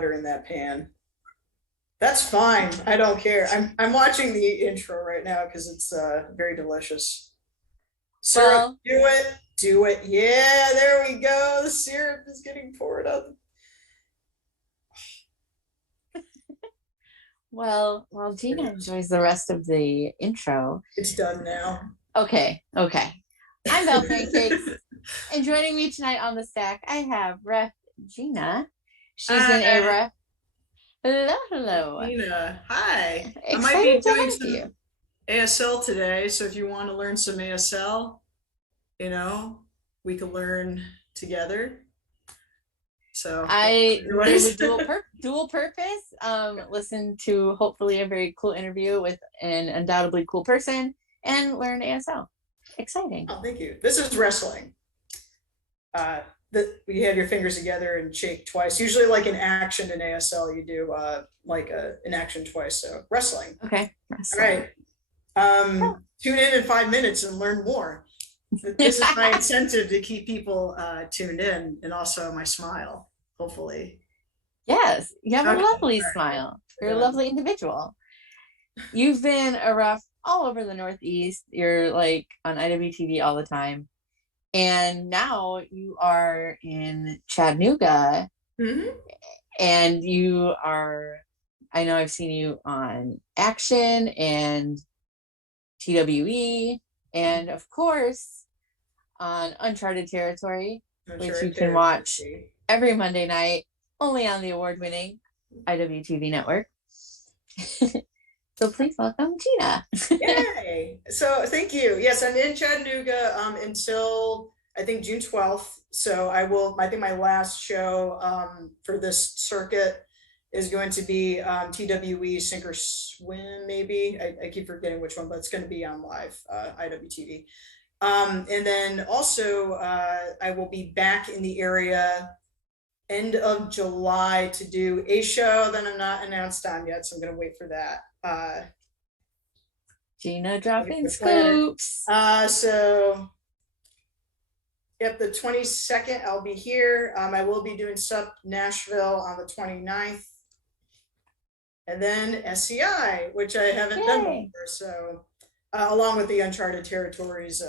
butter in that pan. That's fine. I don't care. I'm watching the intro right now because it's very delicious. Syrup, Well, do it, do it. Yeah, there we go. The syrup is getting poured up. while Gina enjoys the rest of the intro. It's done now. Okay. I'm Val Pancakes, and joining me tonight on the stack, I have Ref Gina. She's in a Hi, ref. Hello. Nina. Hi. I might be Excited to doing have some you. ASL today, so if you want to learn some ASL, you know, we could learn together. So, yeah, I did a anyways. dual purpose. Listen to hopefully a very cool interview with an undoubtedly cool person and learn ASL. Exciting. Oh, thank you. This is wrestling. That you have your fingers together and shake twice. Usually, like in action in ASL, you do like an action twice. So wrestling. Okay. All right. Tune in 5 minutes and learn more. This is my incentive to keep people tuned in, and also my smile. Hopefully. Yes, you have a Okay. lovely All smile. You're a right. lovely individual. You've been a ref all over the Northeast. You're like on IWTV all the time. And now you are in Chattanooga Mm-hmm. and you are, I know I've seen you on Action and TWE and of course on Uncharted Territory, which you can watch every Monday night only on the award-winning IWTV network. So please welcome Gina. Yay! So thank you. Yes, I'm in Chattanooga until I think June 12th. So I think my last show for this circuit is going to be TWE Sink or Swim, maybe. I keep forgetting which one, but it's going to be on live IWTV. And then also I will be back in the area end of July to do a show that I'm not announced on yet, so I'm going to wait for that. Gina dropping scoops. So yep, the 22nd I'll be here. I will be doing SUP Nashville on the 29th. And then SCI, which I haven't done before. So along with the Uncharted Territories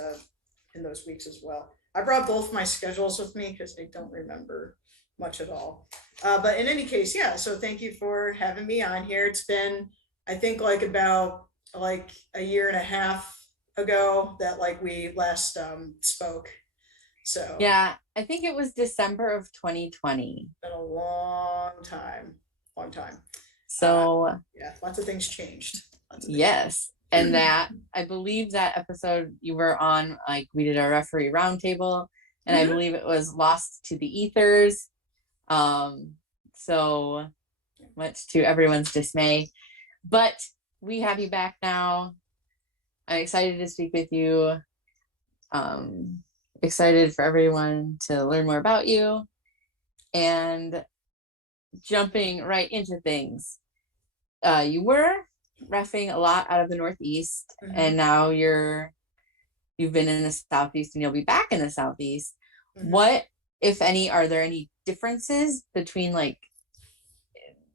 in those weeks as well. I brought both my schedules with me because I don't remember much at all. But in any case, yeah, so thank you for having me on here. It's been, I think, like about like a year and a half ago that like we last spoke. So yeah, I think it was December of 2020. Been a long time. So yeah, lots of things changed. Yes. And that I believe that episode you were on, like we did a referee roundtable, and I believe it was lost to the ethers. So much to everyone's dismay. But we have you back now. I'm excited to speak with you. Excited for everyone to learn more about you. And jumping right into things. You were reffing a lot out of the Northeast, and now you've been in the Southeast and you'll be back in the Southeast. What, if any, are there any differences between like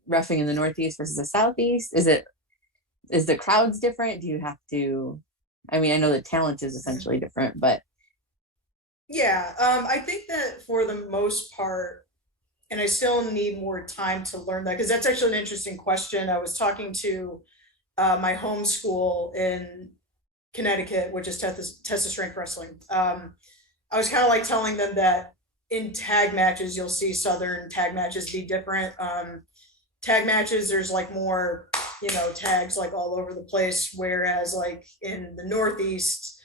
reffing in the Northeast versus the Southeast? Is the crowds different? Do you have to, I mean, I know the talent is essentially different, but yeah, I think that for the most part, and I still need more time to learn that because that's actually an interesting question. I was talking to my home school in Connecticut, which is Texas Strength Wrestling. I was kind of like telling them that in tag matches, you'll see Southern tag matches be different. Tag matches, there's like more, tags like all over the place. Whereas like in the Northeast,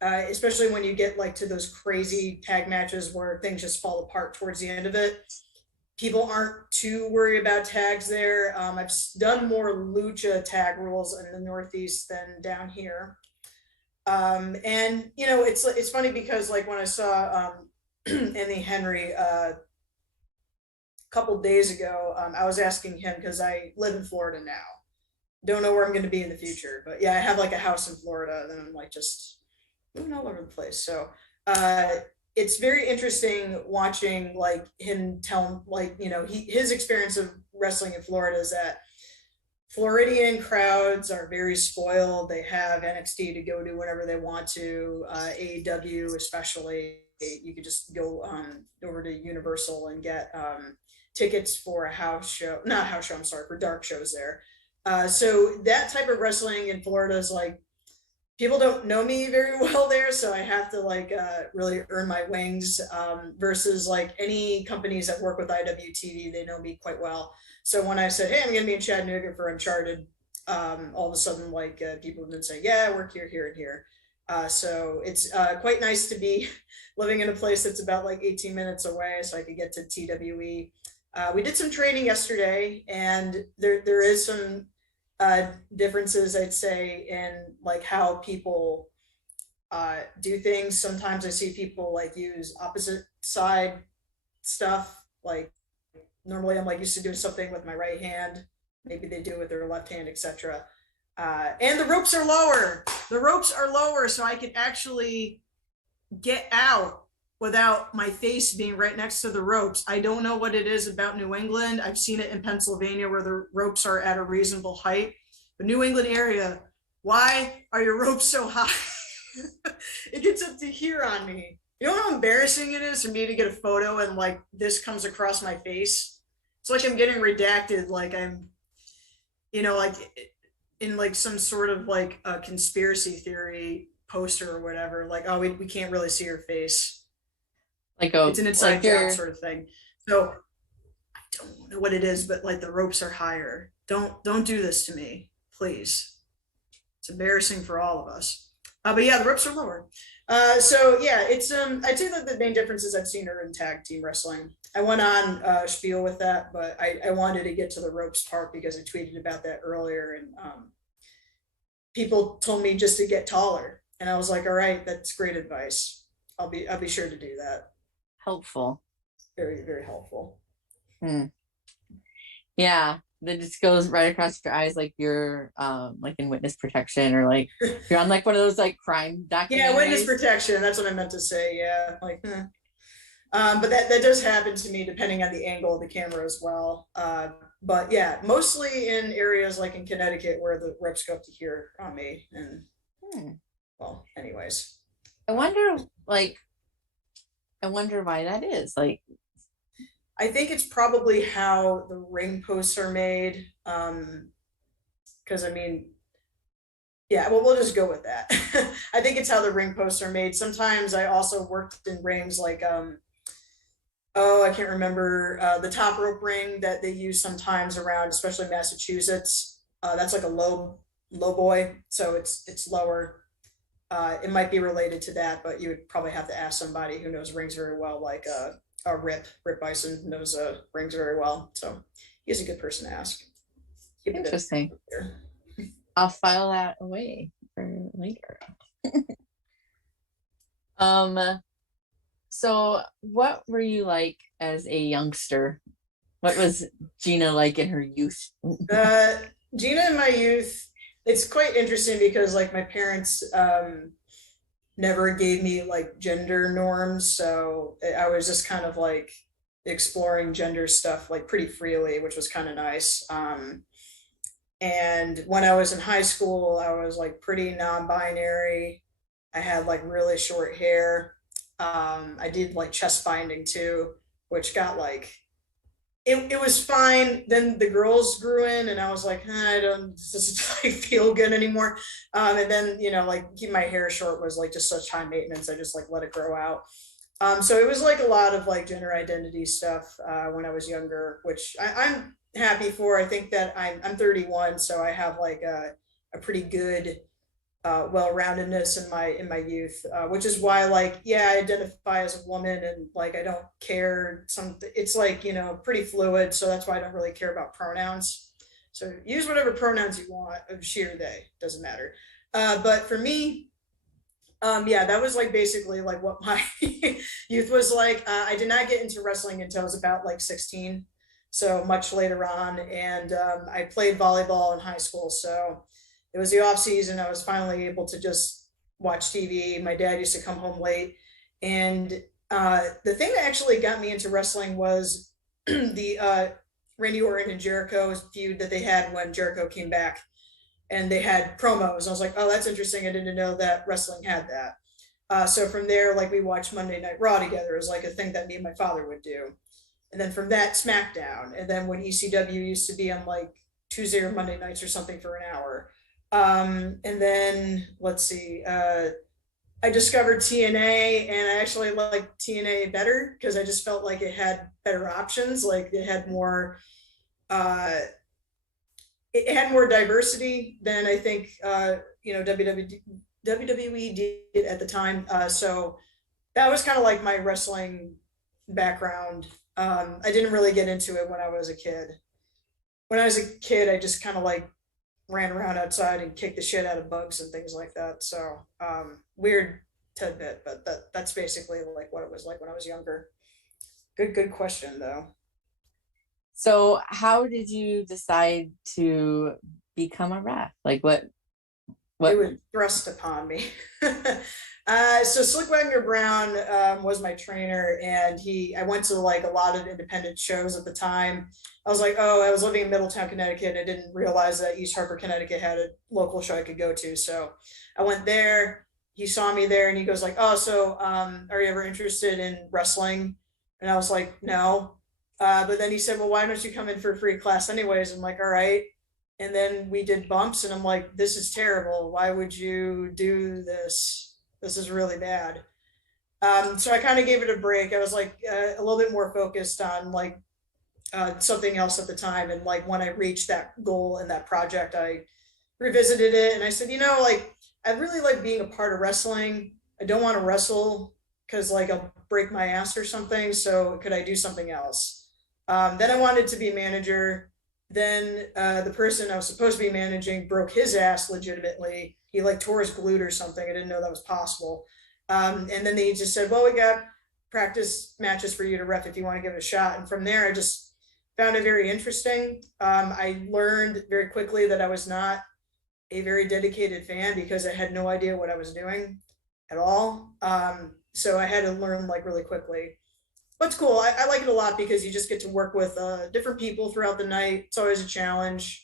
especially when you get like to those crazy tag matches where things just fall apart towards the end of it, people aren't too worried about tags there. I've done more lucha tag rules in the Northeast than down here. And it's funny because like when I saw Anthony Henry a couple days ago, I was asking him because I live in Florida now. Don't know where I'm going to be in the future, but yeah, I have like a house in Florida, and I'm like just moving all over the place. So it's very interesting watching like him tell like his experience of wrestling in Florida is that Floridian crowds are very spoiled. They have NXT to go to whenever they want to, AEW especially. You could just go over to Universal and get tickets for a house show, not house show, I'm sorry, for dark shows there. So that type of wrestling in Florida is like, people don't know me very well there, so I have to like really earn my wings. Versus like any companies that work with IWTV, they know me quite well. So when I said, "Hey, I'm going to be in Chattanooga for Uncharted," all of a sudden, like people have been saying, "Yeah, I work here, here, and here." So it's quite nice to be living in a place that's about like 18 minutes away, so I could get to TWE. We did some training yesterday, and there is some differences, I'd say, in like how people do things. Sometimes I see people like use opposite side stuff. Like normally I'm like used to doing something with my right hand. Maybe they do it with their left hand, etc. And the ropes are lower. The ropes are lower, so I can actually get out without my face being right next to the ropes. I don't know what it is about New England. I've seen it in Pennsylvania where the ropes are at a reasonable height. The New England area, why are your ropes so high? It gets up to here on me. You know how embarrassing it is for me to get a photo and like this comes across my face? It's like I'm getting redacted, like I'm, like in like some sort of like a conspiracy theory poster or whatever, like, oh, we can't really see your face. Like it's an inside job sort of thing. So I don't know what it is, but like the ropes are higher. Don't do this to me, please. It's embarrassing for all of us. But yeah, the ropes are lower. So yeah, it's I'd say that the main differences I've seen are in tag team wrestling. I went on spiel with that, but I wanted to get to the ropes part because I tweeted about that earlier, and people told me just to get taller, and I was like, all right, that's great advice. I'll be sure to do that. Helpful. Very, very helpful. Yeah, that just goes right across your eyes, like you're like in witness protection, or like you're on like one of those like crime documentaries. Yeah, witness protection. That's what I meant to say. Yeah, like, but that does happen to me depending on the angle of the camera as well. But yeah, mostly in areas like in Connecticut where the reps go up to here on me. And well, anyways, I wonder why that is. Like, I think it's probably how the ring posts are made. Because I mean, yeah, well, we'll just go with that. I think it's how the ring posts are made. Sometimes I also worked in rings like, oh, I can't remember the top rope ring that they use sometimes around, especially Massachusetts. That's like a low boy, so it's lower. It might be related to that, but you would probably have to ask somebody who knows rings very well, like Rip Bison knows rings very well, so he's a good person to ask. Interesting. I'll file that away for later. So what were you like as a youngster? What was Gina like in her youth? Gina in my youth, it's quite interesting because like my parents never gave me like gender norms, so I was just kind of like exploring gender stuff like pretty freely, which was kind of nice. And when I was in high school, I was like pretty non-binary. I had like really short hair. I did like chest binding too, which got like it was fine. Then the girls grew in, and I was like, I don't, this doesn't like feel good anymore. And then like keep my hair short was like just such high maintenance. I just like let it grow out. So it was like a lot of like gender identity stuff when I was younger, which I'm happy for. I think that I'm 31, so I have like a pretty good well-roundedness in my youth, which is why like I identify as a woman, and like I don't care, it's like pretty fluid, so that's why I don't really care about pronouns. So use whatever pronouns you want, of she or they, doesn't matter. But for me, that was like basically like what my youth was like. I did not get into wrestling until I was about like 16, so much later on, and I played volleyball in high school, so it was the off season. I was finally able to just watch TV. My dad used to come home late, and the thing that actually got me into wrestling was the Randy Orton and Jericho's feud that they had when Jericho came back, and they had promos. I was like, oh, that's interesting. I didn't know that wrestling had that. So from there, like we watched Monday Night Raw together. It was like a thing that me and my father would do. And then from that, SmackDown. And then when ECW used to be on like Tuesday or Monday nights or something for an hour. And then let's see, I discovered TNA, and I actually liked TNA better because I just felt like it had better options. Like it had more, uh, it had more diversity than I think WWE did at the time. So that was kind of like my wrestling background. I didn't really get into it when I was a kid. When I was a kid, I just kind of like ran around outside and kicked the shit out of bugs and things like that. So weird tidbit, but that's basically like what it was like when I was younger. Good question though. So how did you decide to become a ref? Like what It was thrust upon me. So Slick Wagner Brown was my trainer, and I went to like a lot of independent shows at the time. I was like, oh, I was living in Middletown, Connecticut, and I didn't realize that East Hartford, Connecticut had a local show I could go to. So I went there. He saw me there, and he goes like, oh, so are you ever interested in wrestling? And I was like, no. But then he said, well, why don't you come in for a free class anyways? I'm like, all right. And then we did bumps, and I'm like, this is terrible. Why would you do this? This is really bad. So I kind of gave it a break. I was like a little bit more focused on like something else at the time. And like when I reached that goal and that project, I revisited it, and I said, like I really like being a part of wrestling. I don't want to wrestle because like I'll break my ass or something. So could I do something else? Then I wanted to be a manager. Then the person I was supposed to be managing broke his ass legitimately. He like tore his glute or something. I didn't know that was possible. And then they just said, well, we got practice matches for you to ref if you want to give it a shot. And from there, I just found it very interesting. I learned very quickly that I was not a very dedicated fan because I had no idea what I was doing at all. So I had to learn like really quickly. But it's cool. I like it a lot because you just get to work with different people throughout the night. It's always a challenge.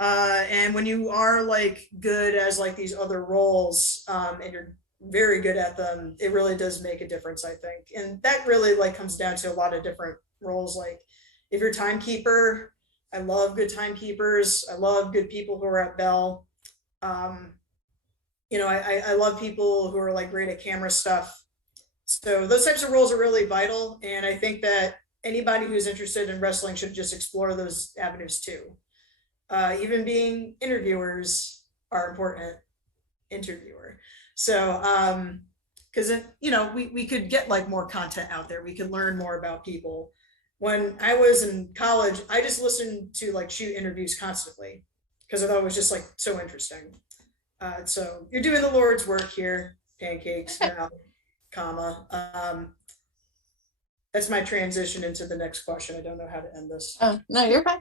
And when you are like good as like these other roles, and you're very good at them, it really does make a difference, I think. And that really like comes down to a lot of different roles. Like if you're timekeeper, I love good timekeepers. I love good people who are at bell. Um, I love people who are like great at camera stuff. So those types of roles are really vital. And I think that anybody who's interested in wrestling should just explore those avenues too. Even being interviewers are important. Interviewer. So, because we could get like more content out there. We could learn more about people. When I was in college, I just listened to like shoot interviews constantly because I thought it was just like so interesting. So you're doing the Lord's work here, pancakes now, comma. That's my transition into the next question. I don't know how to end this. Oh, no, you're fine.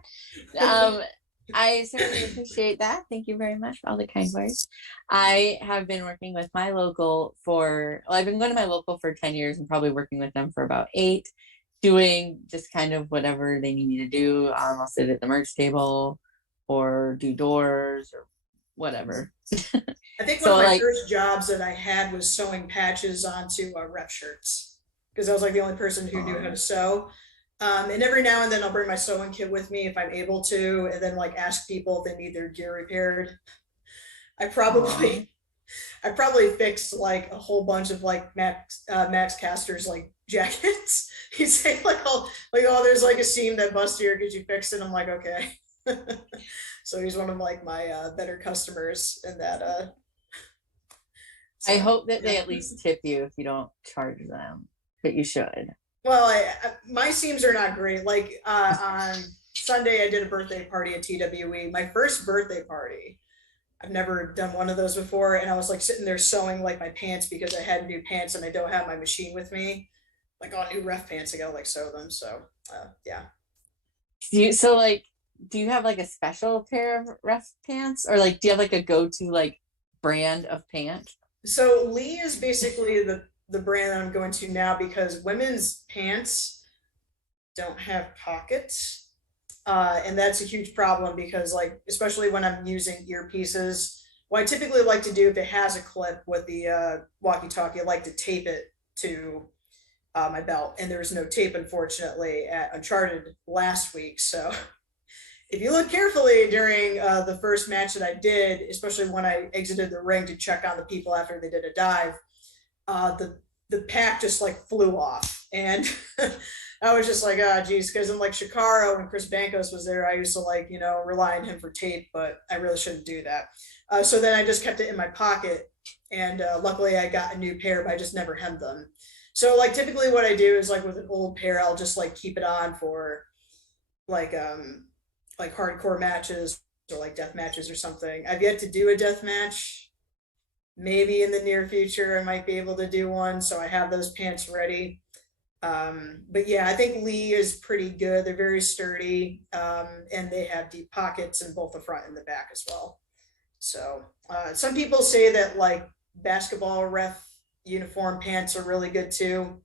I certainly appreciate that. Thank you very much for all the kind words. I have been working with my local I've been going to my local for 10 years and probably working with them for about 8, doing just kind of whatever they need me to do. I'll sit at the merch table or do doors or whatever. I think one of my first jobs that I had was sewing patches onto rep shirts because I was like the only person who knew how to sew. And every now and then I'll bring my sewing kit with me if I'm able to, and then like ask people if they need their gear repaired. I probably fixed like a whole bunch of like Max Caster's like jackets. He'd say like, oh, there's like a seam that busted here. Could you fix it? I'm like, okay. So he's one of like my better customers in that. I hope that they at least tip you if you don't charge them, but you should. Well, my seams are not great. Like on Sunday, I did a birthday party at TWE. My first birthday party. I've never done one of those before, and I was like sitting there sewing like my pants because I had new pants and I don't have my machine with me. Like all new ref pants, I gotta like sew them. So yeah. Do you have like a special pair of ref pants, or like do you have like a go-to like brand of pant? So Lee is basically the brand that I'm going to now because women's pants don't have pockets. And that's a huge problem because like, especially when I'm using earpieces, what I typically like to do if it has a clip with the walkie-talkie, I like to tape it to my belt. And there was no tape, unfortunately, at Uncharted last week. So if you look carefully during the first match that I did, especially when I exited the ring to check on the people after they did a dive, the pack just like flew off, and I was just like, ah, oh, geez, because I'm like Shikaro when Chris Bankos was there, I used to like rely on him for tape, but I really shouldn't do that. So then I just kept it in my pocket, and luckily I got a new pair, but I just never hemmed them. So like typically what I do is like with an old pair, I'll just like keep it on for like hardcore matches or like death matches or something. I've yet to do a death match. Maybe in the near future I might be able to do one, so I have those pants ready. But yeah, I think Lee is pretty good. They're very sturdy, and they have deep pockets in both the front and the back as well. So some people say that like basketball ref uniform pants are really good too,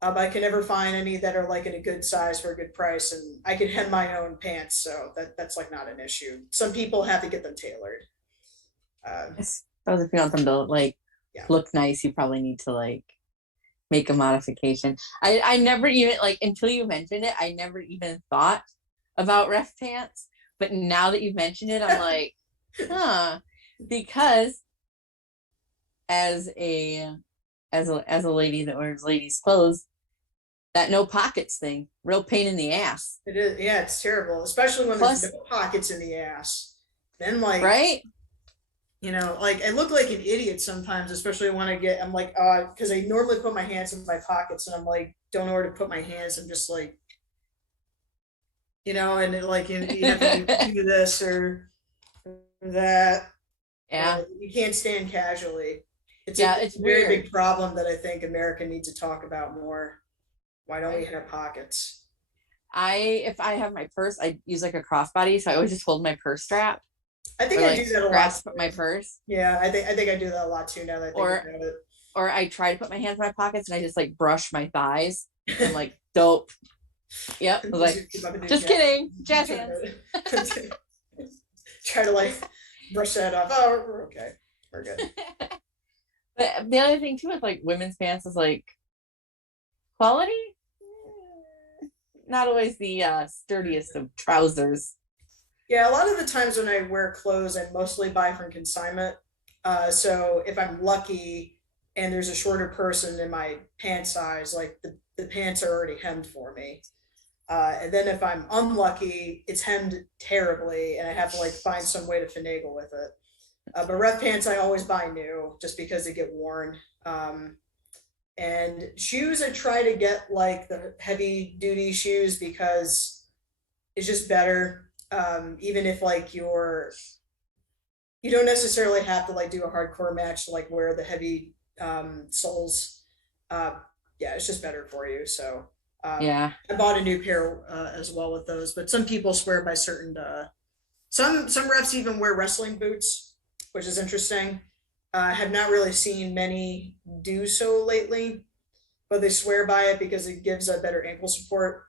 but I can never find any that are like at a good size for a good price, and I can hem my own pants, so that's like not an issue. Some people have to get them tailored. I suppose if you want them to like Yeah. look nice, you probably need to like make a modification. I never even like until you mentioned it, I never even thought about ref pants. But now that you've mentioned it, I'm like, huh. Because as a lady that wears ladies' clothes, that no pockets thing, real pain in the ass. It is, yeah, it's terrible, especially when Plus, there's no pockets in the ass. Then like right? like I look like an idiot sometimes, especially when I'm like, because I normally put my hands in my pockets, and I'm like, don't know where to put my hands. I'm just like, and it, like you have to do this or that. Yeah. You can't stand casually. It's a very weird. big problem that I think America needs to talk about more. Why don't we have pockets? If I have my purse, I use like a crossbody, so I always just hold my purse strap. I think or, I like, do that a lot. grasp my purse. Yeah, I think I do that a lot too now that I think about it. Or I try to put my hands in my pockets and I just like brush my thighs. I'm like, dope. Yep. I was like, just kidding. Jazz hands. Try to like brush that off. Oh, we're okay. We're good. But the other thing too with like women's pants is like quality. Not always the sturdiest of trousers. Yeah, a lot of the times when I wear clothes, I mostly buy from consignment. So if I'm lucky and there's a shorter person in my pant size, like the pants are already hemmed for me. And then if I'm unlucky, it's hemmed terribly, and I have to like find some way to finagle with it. But ref pants, I always buy new just because they get worn. And shoes, I try to get like the heavy duty shoes because it's just better. Even if like you don't necessarily have to like do a hardcore match to like wear the heavy soles. Yeah, it's just better for you. So Yeah. I bought a new pair as well with those. But some people swear by certain. Some refs even wear wrestling boots, which is interesting. I have not really seen many do so lately, but they swear by it because it gives a better ankle support,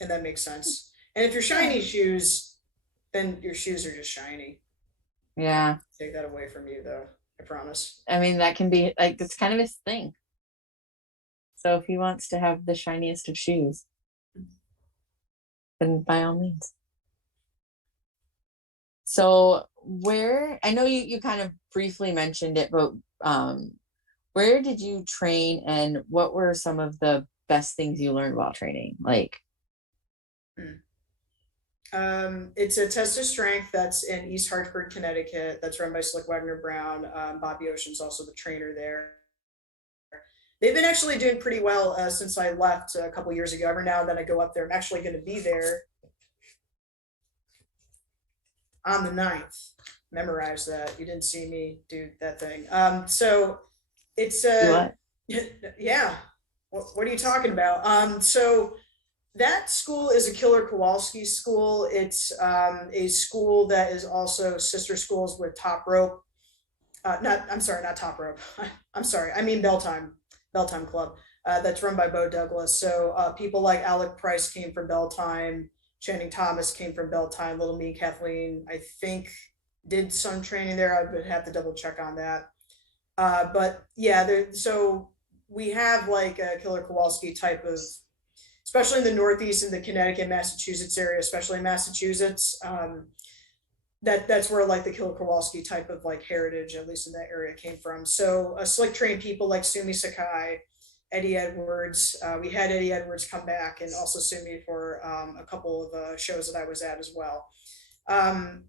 and that makes sense. And if you're shiny shoes, then your shoes are just shiny. Yeah. Take that away from you, though. I promise. I mean, that can be like, that's kind of his thing. So if he wants to have the shiniest of shoes, then by all means. So where, I know you kind of briefly mentioned it, but where did you train, and what were some of the best things you learned while training? Like, it's a test of strength that's in East Hartford, Connecticut. That's run by Slick Wagner Brown. Bobby Ocean's also the trainer there. They've been actually doing pretty well since I left a couple years ago. Every now and then I go up there. I'm actually going to be there on the 9th. Memorize that. You didn't see me do that thing. So it's yeah. What are you talking about? So that school is a Killer Kowalski school. It's a school that is also sister schools with Top Rope. Not Top Rope. I'm sorry. I mean Belltime Club. That's run by Bo Douglas. So people like Alec Price came from Belltime. Channing Thomas came from Beltline. Little Me Kathleen, I think, did some training there. I would have to double check on that. But yeah, so we have like a Killer Kowalski type of, especially in the Northeast and the Connecticut, Massachusetts area, especially in Massachusetts. That's where like the Killer Kowalski type of like heritage, at least in that area, came from. So slick trained people like Sumi Sakai, Eddie Edwards. We had Eddie Edwards come back and also sue me for a couple of shows that I was at as well. And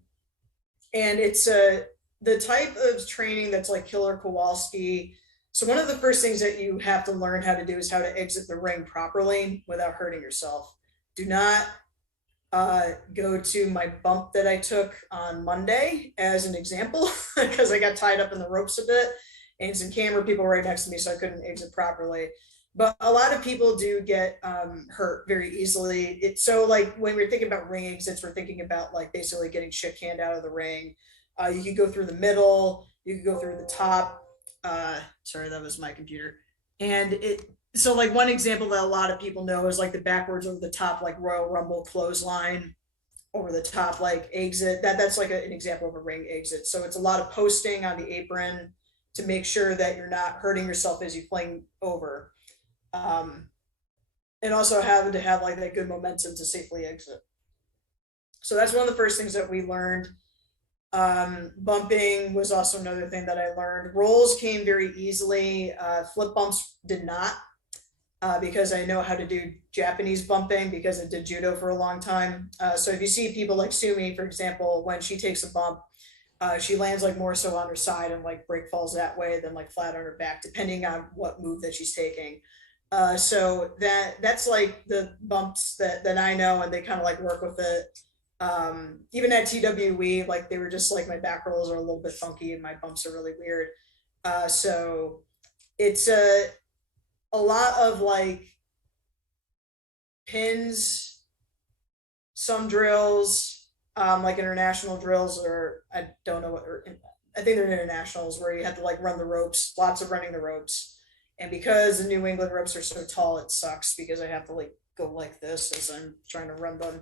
it's the type of training that's like Killer Kowalski. So one of the first things that you have to learn how to do is how to exit the ring properly without hurting yourself. Do not go to my bump that I took on Monday as an example, because I got tied up in the ropes a bit and some camera people right next to me, so I couldn't exit properly. But a lot of people do get hurt very easily. So like when we're thinking about ring exits, we're thinking about like basically getting shit canned out of the ring. You could go through the middle, you could go through the top. Sorry, that was my computer. And so like one example that a lot of people know is like the backwards over the top, like Royal Rumble clothesline over the top, like exit. That's like an example of a ring exit. So it's a lot of posting on the apron to make sure that you're not hurting yourself as you fling over. And also having to have like that good momentum to safely exit. So that's one of the first things that we learned. Bumping was also another thing that I learned. Rolls came very easily. Flip bumps did not, because I know how to do Japanese bumping because I did judo for a long time. So if you see people like Sumi, for example, when she takes a bump, she lands like more so on her side and like break falls that way than like flat on her back, depending on what move that she's taking. So that's like the bumps that I know, and they kind of like work with it. Even at TWE, like they were just like my back rolls are a little bit funky and my bumps are really weird. So it's a lot of like pins, some drills, like international drills, or I don't know what, or I think they're internationals where you have to like run the ropes, lots of running the ropes. And because the New England ropes are so tall, it sucks because I have to like go like this as I'm trying to run them.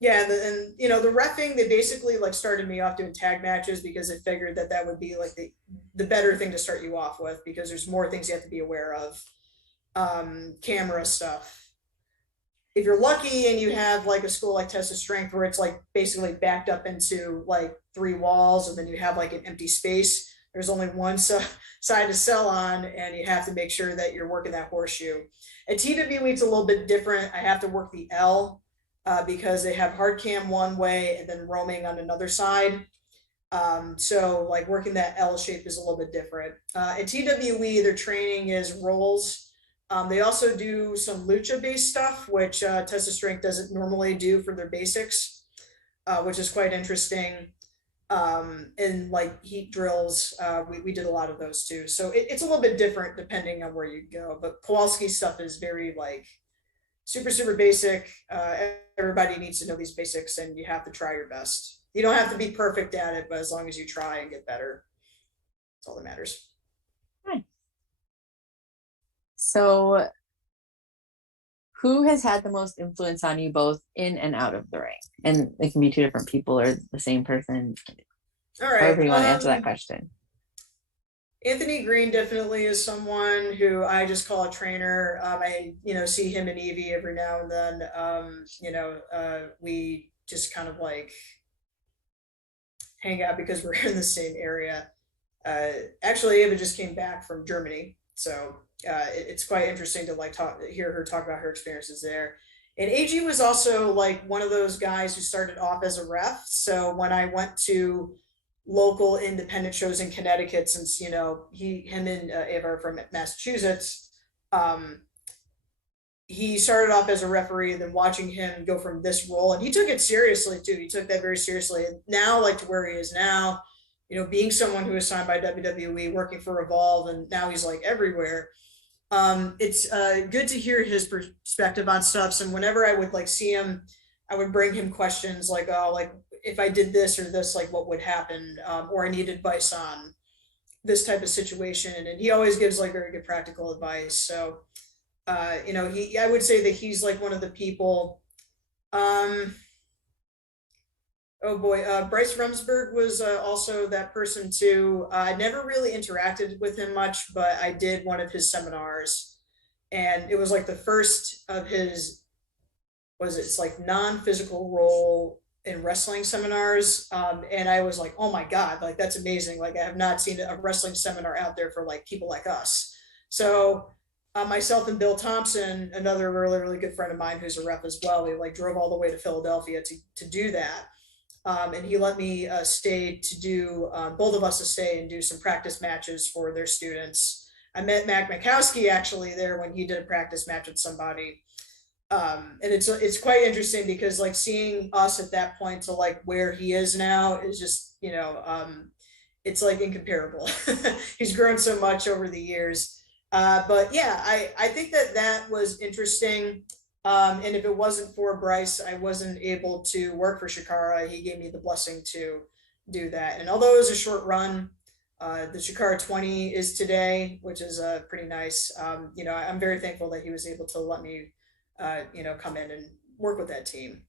Yeah, and you know, the reffing, they basically like started me off doing tag matches because it figured that that would be like the better thing to start you off with, because there's more things you have to be aware of. Camera stuff. If you're lucky and you have like a school like Test of Strength where it's like basically backed up into like three walls and then you have like an empty space, there's only one side to sell on, and you have to make sure that you're working that horseshoe. At TWE, it's a little bit different. I have to work the L because they have hard cam one way and then roaming on another side. So like working that L shape is a little bit different. At TWE, their training is rolls. They also do some lucha based stuff, which Test of Strength doesn't normally do for their basics, which is quite interesting. And like heat drills, we did a lot of those too. So it's a little bit different depending on where you go, but Kowalski stuff is very like super basic. Everybody needs to know these basics and you have to try your best. You don't have to be perfect at it, but as long as you try and get better, that's all that matters. So who has had the most influence on you both in and out of the ring? And it can be two different people or the same person. All right. However you want to answer that question. Anthony Green definitely is someone who I just call a trainer. I, see him and Evie every now and then. We just kind of like hang out because we're in the same area. Actually, Ava just came back from Germany, so it's quite interesting to like hear her talk about her experiences there. And AG was also like one of those guys who started off as a ref. So when I went to local independent shows in Connecticut, since him and Ava are from Massachusetts, he started off as a referee, and then watching him go from this role, and he took it seriously too. He took that very seriously. And now, like to where he is now, being someone who is signed by WWE, working for Evolve, and now he's like everywhere. It's good to hear his perspective on stuff. So whenever I would like see him, I would bring him questions like, oh, like if I did this or this, like what would happen? Or I need advice on this type of situation. And he always gives like very good practical advice. So, I would say that he's like one of the people Um, oh boy, Bryce Rumsberg was also that person too. I never really interacted with him much, but I did one of his seminars, and it was like the first of his, was it's like non-physical role in wrestling seminars, and I was like, oh my god, like that's amazing. Like I have not seen a wrestling seminar out there for like people like us. So myself and Bill Thompson, another really good friend of mine who's a rep as well, we like drove all the way to Philadelphia to do that. And he let me stay to do, both of us to stay and do some practice matches for their students. I met Mac Mikowski actually there when he did a practice match with somebody. And it's quite interesting because like seeing us at that point to like where he is now is just, it's like incomparable. He's grown so much over the years. But yeah, I think that that was interesting. And if it wasn't for Bryce, I wasn't able to work for Shikara. He gave me the blessing to do that. And although it was a short run, the Shikara 20 is today, which is pretty nice. I'm very thankful that he was able to let me, come in and work with that team.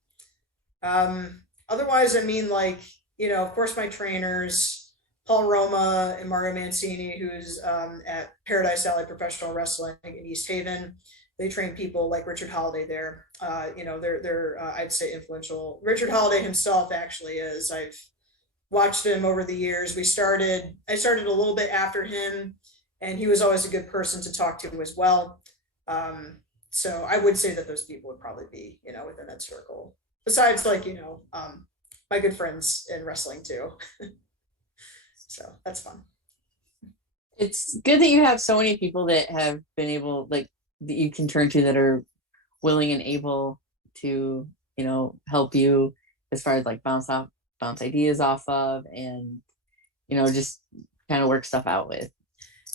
Otherwise, I mean, like, of course, my trainers, Paul Roma and Mario Mancini, who's at Paradise Alley Professional Wrestling in East Haven. They train people like Richard Holiday there. They're I'd say influential. Richard Holiday himself actually is. I've watched him over the years. I started a little bit after him, and he was always a good person to talk to as well. So I would say that those people would probably be, within that circle. Besides, like, my good friends in wrestling too. So that's fun. It's good that you have so many people that have been able, like, that you can turn to that are willing and able to, help you as far as like bounce ideas off of, and just kind of work stuff out with.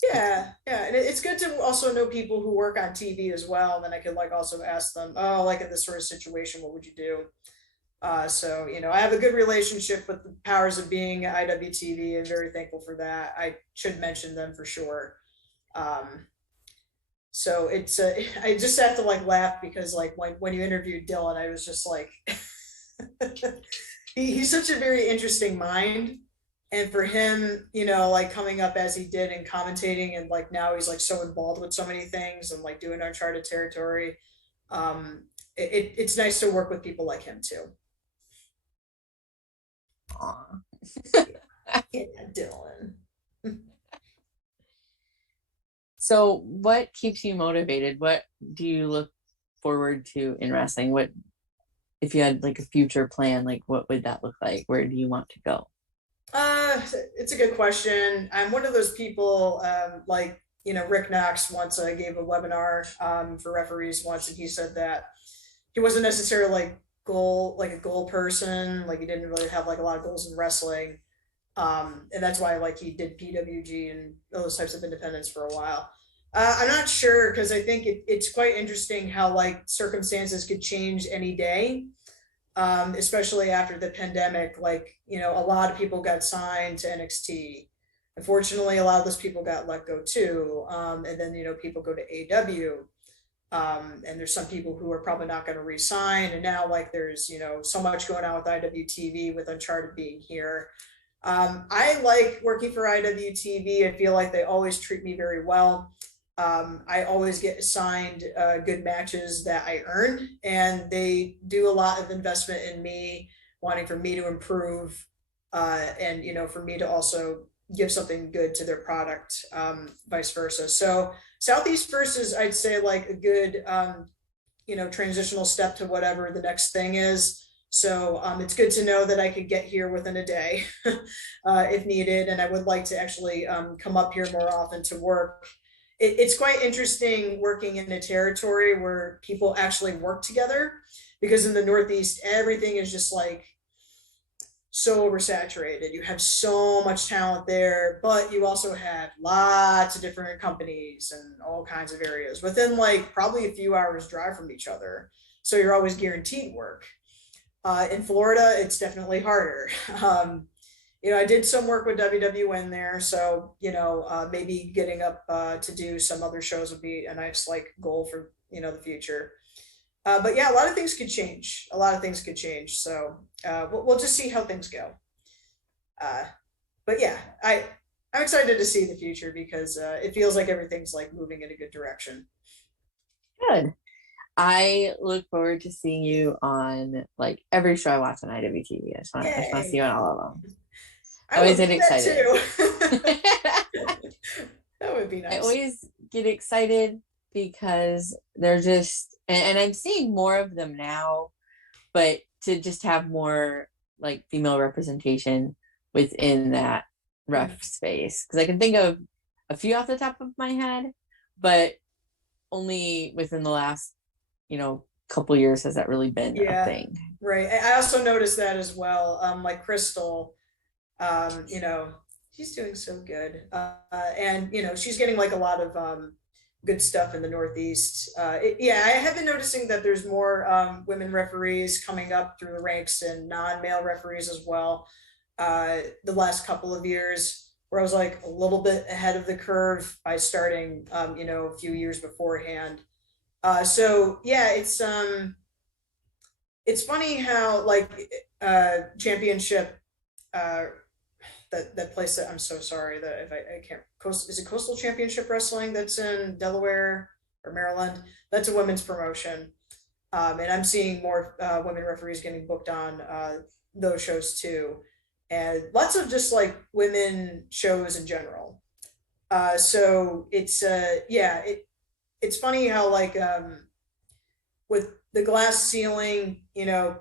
Yeah, and it's good to also know people who work on TV as well. Then I could like also ask them, oh, like in this sort of situation, what would you do? So I have a good relationship with the powers of being at IWTV, and very thankful for that. I should mention them for sure. Um, so it's I just have to like laugh because like when you interviewed Dylan, I was just like, he's such a very interesting mind. And for him, like coming up as he did and commentating, and like now he's like so involved with so many things and like doing uncharted territory. It's nice to work with people like him too. Aw. Yeah, Dylan. So what keeps you motivated? What do you look forward to in wrestling? What, if you had like a future plan, like what would that look like? Where do you want to go? Uh, it's a good question. I'm one of those people, like, Rick Knox once gave a webinar for referees once, and he said that he wasn't necessarily like a goal person. Like he didn't really have like a lot of goals in wrestling. And that's why like he did PWG and those types of independence for a while. I'm not sure because I think it's quite interesting how like circumstances could change any day, especially after the pandemic. Like, a lot of people got signed to NXT. Unfortunately, a lot of those people got let go too. And then, people go to AW. And there's some people who are probably not going to resign. And now, like, there's, so much going on with IWTV with Uncharted being here. I like working for IWTV. I feel like they always treat me very well. I always get assigned good matches that I earn, and they do a lot of investment in me, wanting for me to improve, and for me to also give something good to their product, vice versa. So Southeast First is, I'd say, like a good transitional step to whatever the next thing is. So it's good to know that I could get here within a day if needed, and I would like to actually come up here more often to work. It's quite interesting working in a territory where people actually work together, because in the Northeast, everything is just like so oversaturated. You have so much talent there, but you also have lots of different companies and all kinds of areas within like probably a few hours drive from each other. So you're always guaranteed work. In Florida, it's definitely harder. I did some work with WWN there, so maybe getting up to do some other shows would be a nice like goal for the future. But yeah, a lot of things could change. A lot of things could change. So we'll just see how things go. Uh, but yeah, I'm excited to see the future because it feels like everything's like moving in a good direction. Good. I look forward to seeing you on like every show I watch on IWTV. I just want to see Yay! you on all of them. I I always would get love that excited. too. That would be I nice. always get excited because they're just, and I'm seeing more of them now, but to just have more like female representation within that ref space. Because I can think of a few off the top of my head, but only within the last, couple years has that really been a Yeah, thing. right. I also noticed that as well. Like Crystal, she's doing so good. And she's getting like a lot of good stuff in the Northeast. Yeah, I have been noticing that there's more women referees coming up through the ranks and non-male referees as well. The last couple of years, where I was like a little bit ahead of the curve by starting, a few years beforehand. So yeah, it's funny how like championship uh that place that I'm so sorry that if I can't is it Coastal Championship Wrestling that's in Delaware or Maryland? That's a women's promotion. And I'm seeing more women referees getting booked on those shows too. And lots of just like women shows in general. So it's yeah, it's funny how like with the glass ceiling,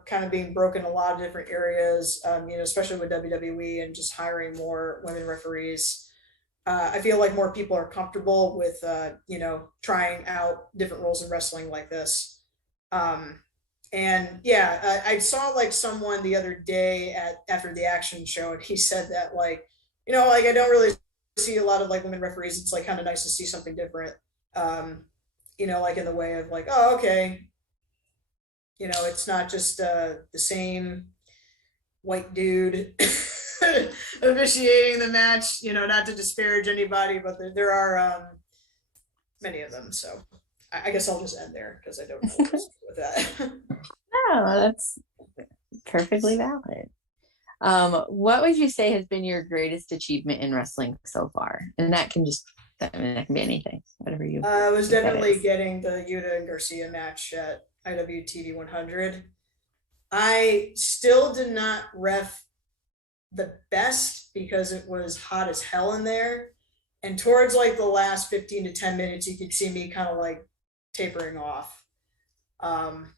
kind of being broken in a lot of different areas, especially with WWE and just hiring more women referees. I feel like more people are comfortable with, trying out different roles in wrestling like this. Um, and yeah, I saw like someone the other day after the action show, and he said that like, like I don't really see a lot of like women referees. It's like kind of nice to see something different. Um, like in the way of like, oh, okay, it's not just the same white dude officiating the match. Not to disparage anybody, but there are many of them. So I guess I'll just end there because I don't know what else to do with that. Oh, that's perfectly valid. What would you say has been your greatest achievement in wrestling so far? And that can just, I mean, that can be anything, whatever you I was think that definitely is. getting the Yuta and Garcia match at IWTV 100. I still did not ref the best because it was hot as hell in there. And towards like the last 15 to 10 minutes, you could see me kind of like tapering off. Um,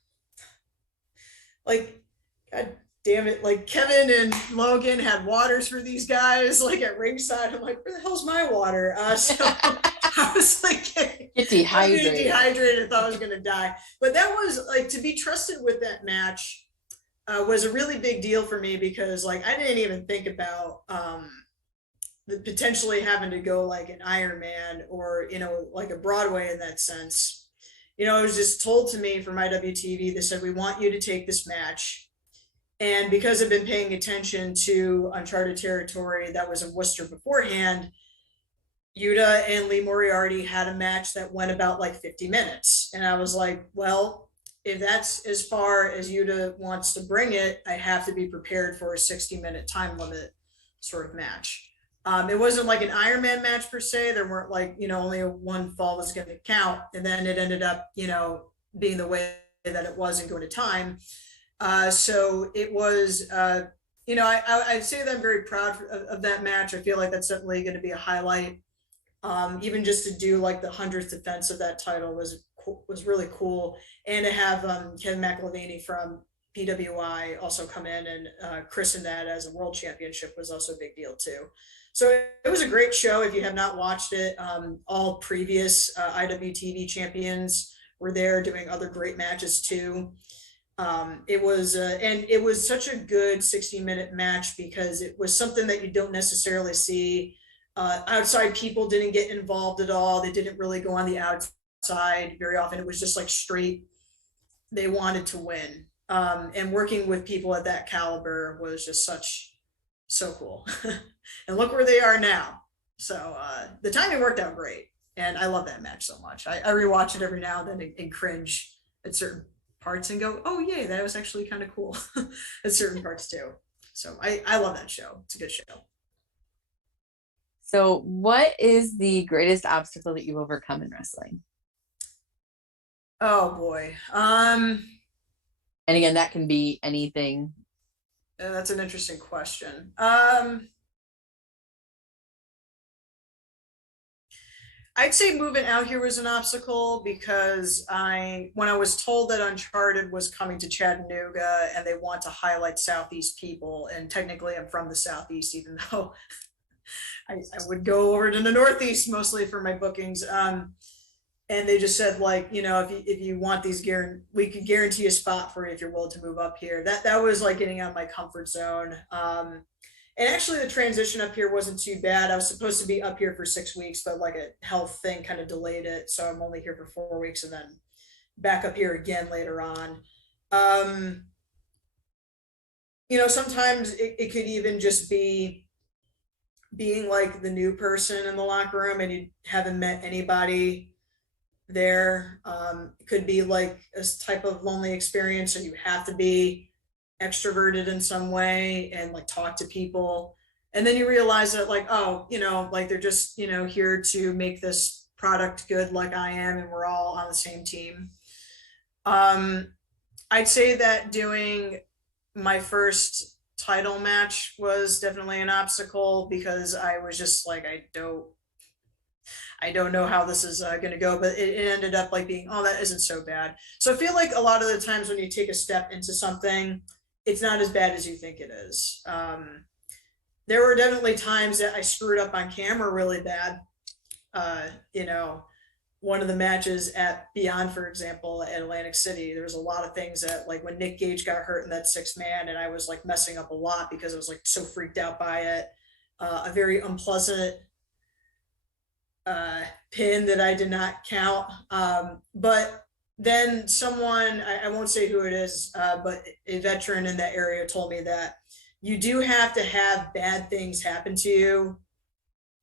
like, God damn it. Like, Kevin and Logan had waters for these guys, like at ringside. I'm like, where the hell's my water? So I was like, Get I was getting dehydrated. dehydrated. I thought I was going to die. But that was like, to be trusted with that match was a really big deal for me because like I didn't even think about the potentially having to go like an Iron Man or like a Broadway in that sense. It was just told to me from IWTV. They said we want you to take this match, and because I've been paying attention to Uncharted Territory that was in Worcester beforehand, Yuta and Lee Moriarty had a match that went about like 50 minutes. And I was like, well, if that's as far as Yuta wants to bring it, I have to be prepared for a 60-minute time limit sort of match. It wasn't like an Iron Man match per se. There weren't like, only one fall was going to count. And then it ended up, being the way that it was and going to time. So it was, I'd say that I'm very proud of that match. I feel like that's certainly going to be a highlight. Even just to do like the 100th defense of that title was really cool, and to have Ken McElvaney from PWI also come in and christen that as a world championship was also a big deal too. So it was a great show. If you have not watched it, all previous IWTV champions were there doing other great matches too. And it was such a good 60-minute match because it was something that you don't necessarily see. Outside people didn't get involved at all. They didn't really go on the outside very often. It was just like straight, they wanted to win. And working with people at that caliber was just so cool. And look where they are now. So the timing worked out great. And I love that match so much. I rewatch it every now and then and cringe at certain parts and go, oh yay, that was actually kind of cool at certain parts too. So I love that show. It's a good show. So what is the greatest obstacle that you've overcome in wrestling? Oh boy. And again, that can be anything. That's an interesting question. I'd say moving out here was an obstacle because when I was told that Uncharted was coming to Chattanooga and they want to highlight Southeast people, and technically I'm from the Southeast, even though I would go over to the Northeast mostly for my bookings. And they just said, like, if you want these, we could guarantee a spot for you if you're willing to move up here. That was like getting out of my comfort zone. And actually the transition up here wasn't too bad. I was supposed to be up here for 6 weeks, but like a health thing kind of delayed it. So I'm only here for 4 weeks and then back up here again later on. Sometimes it could even just be being like the new person in the locker room and you haven't met anybody there. It could be like a type of lonely experience, so you have to be extroverted in some way and like talk to people, and then you realize that like, oh, like they're just here to make this product good like I am, and we're all on the same team. I'd say that doing my first title match was definitely an obstacle because I was just like, I don't know how this is going to go, but it ended up like being, oh, that isn't so bad. So I feel like a lot of the times when you take a step into something, it's not as bad as you think it is. There were definitely times that I screwed up on camera really bad. One of the matches at Beyond, for example, at Atlantic City, there was a lot of things that, like when Nick Gage got hurt in that 6-man, and I was like messing up a lot because I was like so freaked out by it. A very unpleasant pin that I did not count. But then someone, I won't say who it is, but a veteran in that area told me that you do have to have bad things happen to you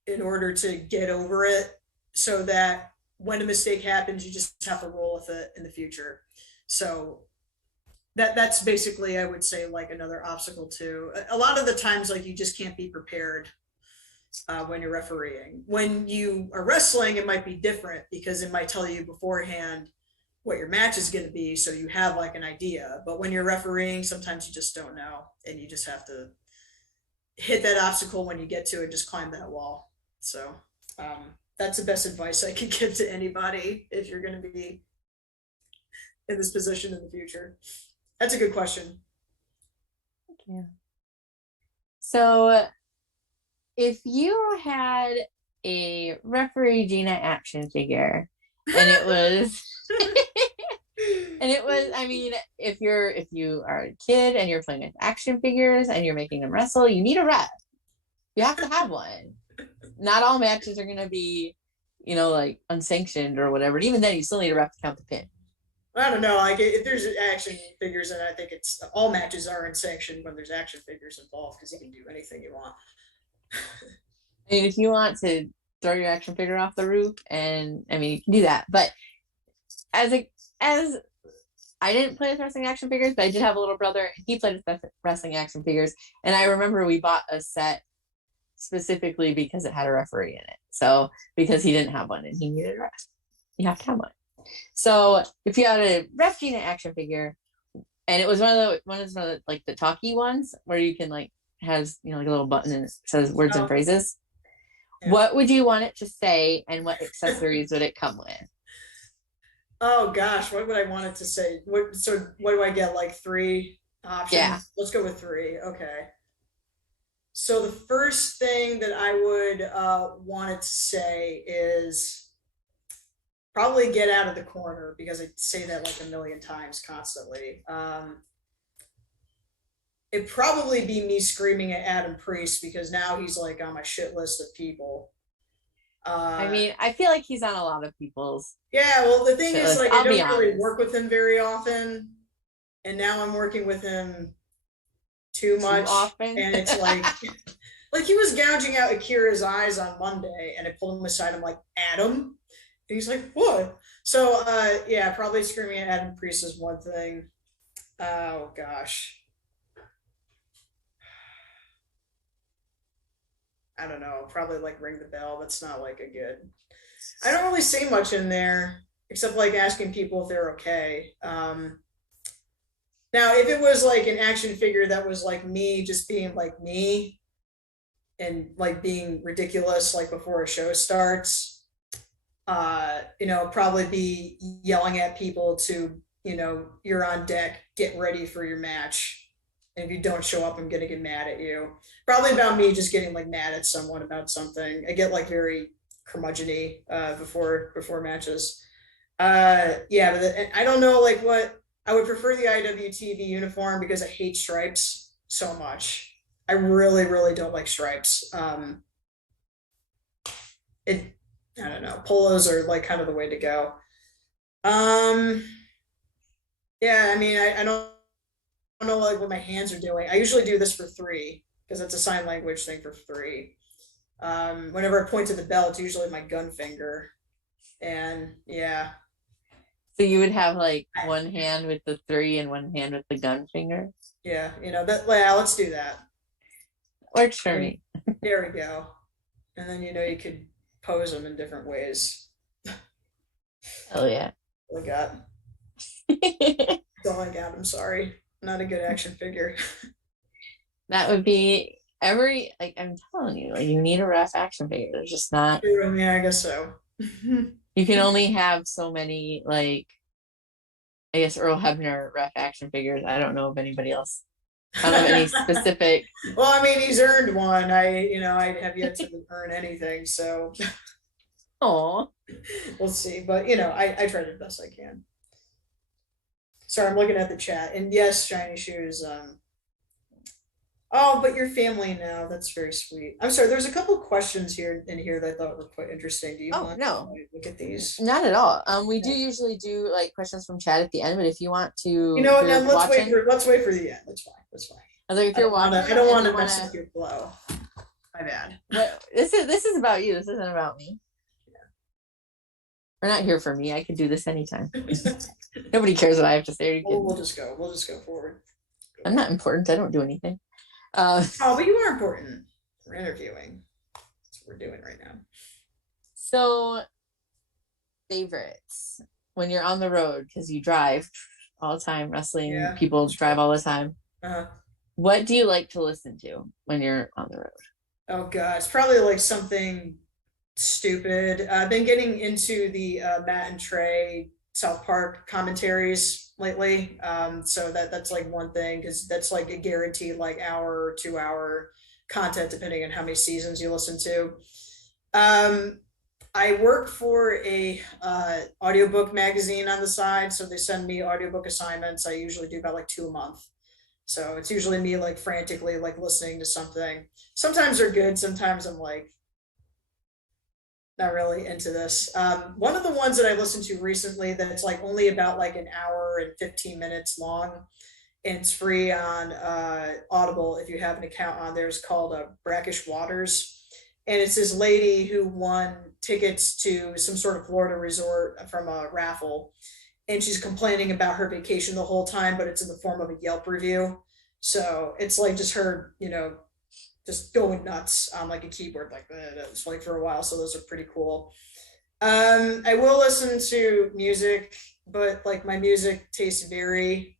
in order to get over it, so that when a mistake happens, you just have to roll with it in the future. So that's basically, I would say, like another obstacle too. A lot of the times, like, you just can't be prepared when you're refereeing. When you are wrestling, it might be different because it might tell you beforehand what your match is going to be, so you have like an idea. But when you're refereeing, sometimes you just don't know, and you just have to hit that obstacle when you get to it, just climb that wall. So that's the best advice I could give to anybody if you're going to be in this position in the future. That's a good question. Yeah. So if you had a referee Gina action figure and it was I mean, if you are a kid and you're playing with action figures and you're making them wrestle, you need a ref. You have to have one. Not all matches are going to be, like unsanctioned or whatever. And even then, you still need a ref to count the pin. I don't know. Like, if there's action figures, and I think it's all matches are unsanctioned when there's action figures involved, because you can do anything you want. I mean, if you want to throw your action figure off the roof, and I mean, you can do that. But as I didn't play with wrestling action figures, but I did have a little brother, and he played with wrestling action figures. And I remember we bought a set specifically because it had a referee in it. So because he didn't have one and he needed a ref, you have to have one. So if you had a REF GINA action figure, and it was one of the like the talkie ones where you can like has like a little button and it says words and phrases. Yeah. What would you want it to say, and what accessories would it come with? Oh gosh, what would I want it to say? What do I get? Like 3 options? Yeah. Let's go with 3. Okay. So the first thing that I would want it to say is probably get out of the corner, because I say that like a million times constantly. It'd probably be me screaming at Adam Priest, because now he's like on my shit list of people. I mean, I feel like he's on a lot of people's. Yeah, well, the thing is, like, I don't really work with him very often, and now I'm working with him too much often, and it's like, like he was gouging out Akira's eyes on Monday, and I pulled him aside. I'm like, Adam, he's like, what? So, yeah, probably screaming at Adam Priest is one thing. Oh gosh. I don't know. Probably like ring the bell. That's not like a good. I don't really say much in there except like asking people if they're okay. Now, if it was like an action figure that was like me, just being like me and like being ridiculous, like before a show starts, probably be yelling at people to, you're on deck, get ready for your match. And if you don't show up, I'm gonna get mad at you. Probably about me just getting like mad at someone about something. I get like very curmudgeon-y before matches. Yeah, but I don't know like what I would prefer the IWTV uniform because I hate stripes so much. I really, really don't like stripes. It I don't know. Polos are like kind of the way to go. Um, yeah, I mean, I don't know like what my hands are doing. I usually do this for three because it's a sign language thing for three. Whenever I point to the bell, it's usually my gun finger. And yeah, So you would have like one hand with the three and one hand with the gun finger? yeah, yeah, let's do that. Works for me. There we go. And then you could pose them in different ways. Oh yeah. I got. That's all I got. I'm sorry. Not a good action figure. That would be like I'm telling you, like, you need a REF action figure. There's just not. Yeah, I guess so. You can only have so many, like, I guess Earl Hebner REF action figures. I don't know of anybody else. I don't know any specific. Well, I mean, he's earned one. I have yet to earn anything, so. Oh. We'll see. But I try the best I can. Sorry, I'm looking at the chat. And yes, shiny shoes. Oh, but your family now. That's very sweet. I'm sorry, there's a couple questions here that I thought were quite interesting. Do you want no. to look at these? Not at all. We do usually do like questions from chat at the end, but if you want to, now let's wait for the end. That's fine. I was like, if you're watching, I don't want to mess with your flow. My bad. But this is about you. This isn't about me. Yeah. We're not here for me. I could do this anytime. Nobody cares what I have to say. We'll just go forward. I'm not important. I don't do anything. But you are important. We're interviewing. That's what we're doing right now. So, favorites when you're on the road, because you drive all the time. Wrestling people drive all the time. What do you like to listen to when you're on the road? Oh god, it's probably like something stupid. I've been getting into the Matt and Trey South Park commentaries lately. So that's like one thing because that's like a guaranteed like hour or 2 hour content depending on how many seasons you listen to. I work for a audiobook magazine on the side, so they send me audiobook assignments. I usually do about like 2 a month. So it's usually me like frantically like listening to something. Sometimes they're good, sometimes I'm like not really into this. One of the ones that I listened to recently that's like only about like an hour and 15 minutes long, and it's free on Audible if you have an account on there, is called Brackish Waters. And it's this lady who won tickets to some sort of Florida resort from a raffle. And she's complaining about her vacation the whole time, but it's in the form of a Yelp review. So it's like just her, just going nuts on like a keyboard like that like for a while. So those are pretty cool. I will listen to music, but like my music tastes vary.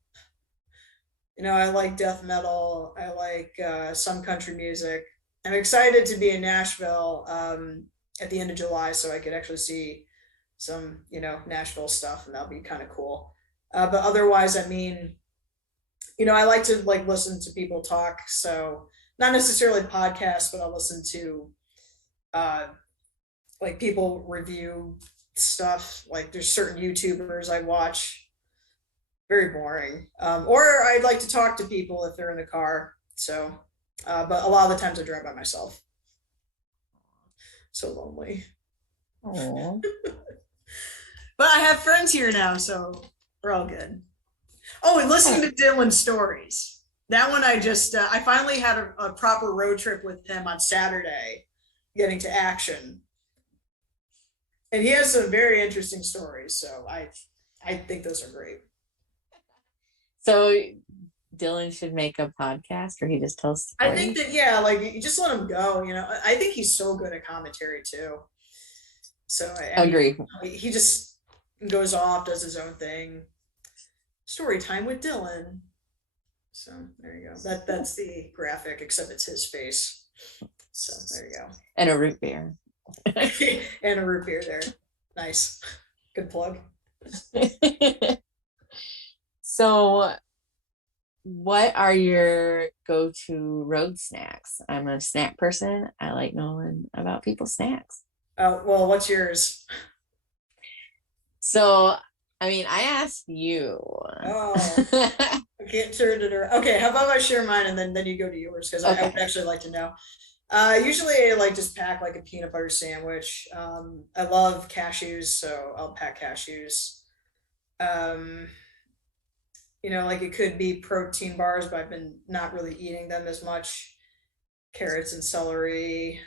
I like death metal. I like some country music. I'm excited to be in Nashville at the end of July so I could actually see some, Nashville stuff, and that'll be kind of cool. But otherwise, I mean, I like to like listen to people talk. So not necessarily podcasts, but I'll listen to like people review stuff. Like there's certain YouTubers I watch. Very boring. Or I'd like to talk to people if they're in the car. So, but a lot of the times I drive by myself. So lonely. Oh. But I have friends here now, so we're all good. Oh, and listening to Dylan's stories. That one I finally had a proper road trip with him on Saturday, getting to action. And he has some very interesting stories, so I think those are great. So Dylan should make a podcast where he just tells I think stories. that, yeah, like you just let him go, you know. I think he's so good at commentary too. So I mean, Agree. he just goes off, does his own thing. Story time with Dylan. So there you go. That's the graphic, except it's his face. So there you And a root beer. go. And a root beer there. Nice. Good plug. So what are your go-to road snacks? I'm a snack person. I like knowing about people's snacks. Oh, well, what's yours? So, I mean, I asked you. Oh, I can't turn it around. Okay, how about I share mine and then you go to yours because I would Okay. actually like to know. Usually I like just pack like a peanut butter sandwich. I love cashews, so I'll pack cashews. Um, like it could be protein bars, but I've been not really eating them as much. Carrots and celery,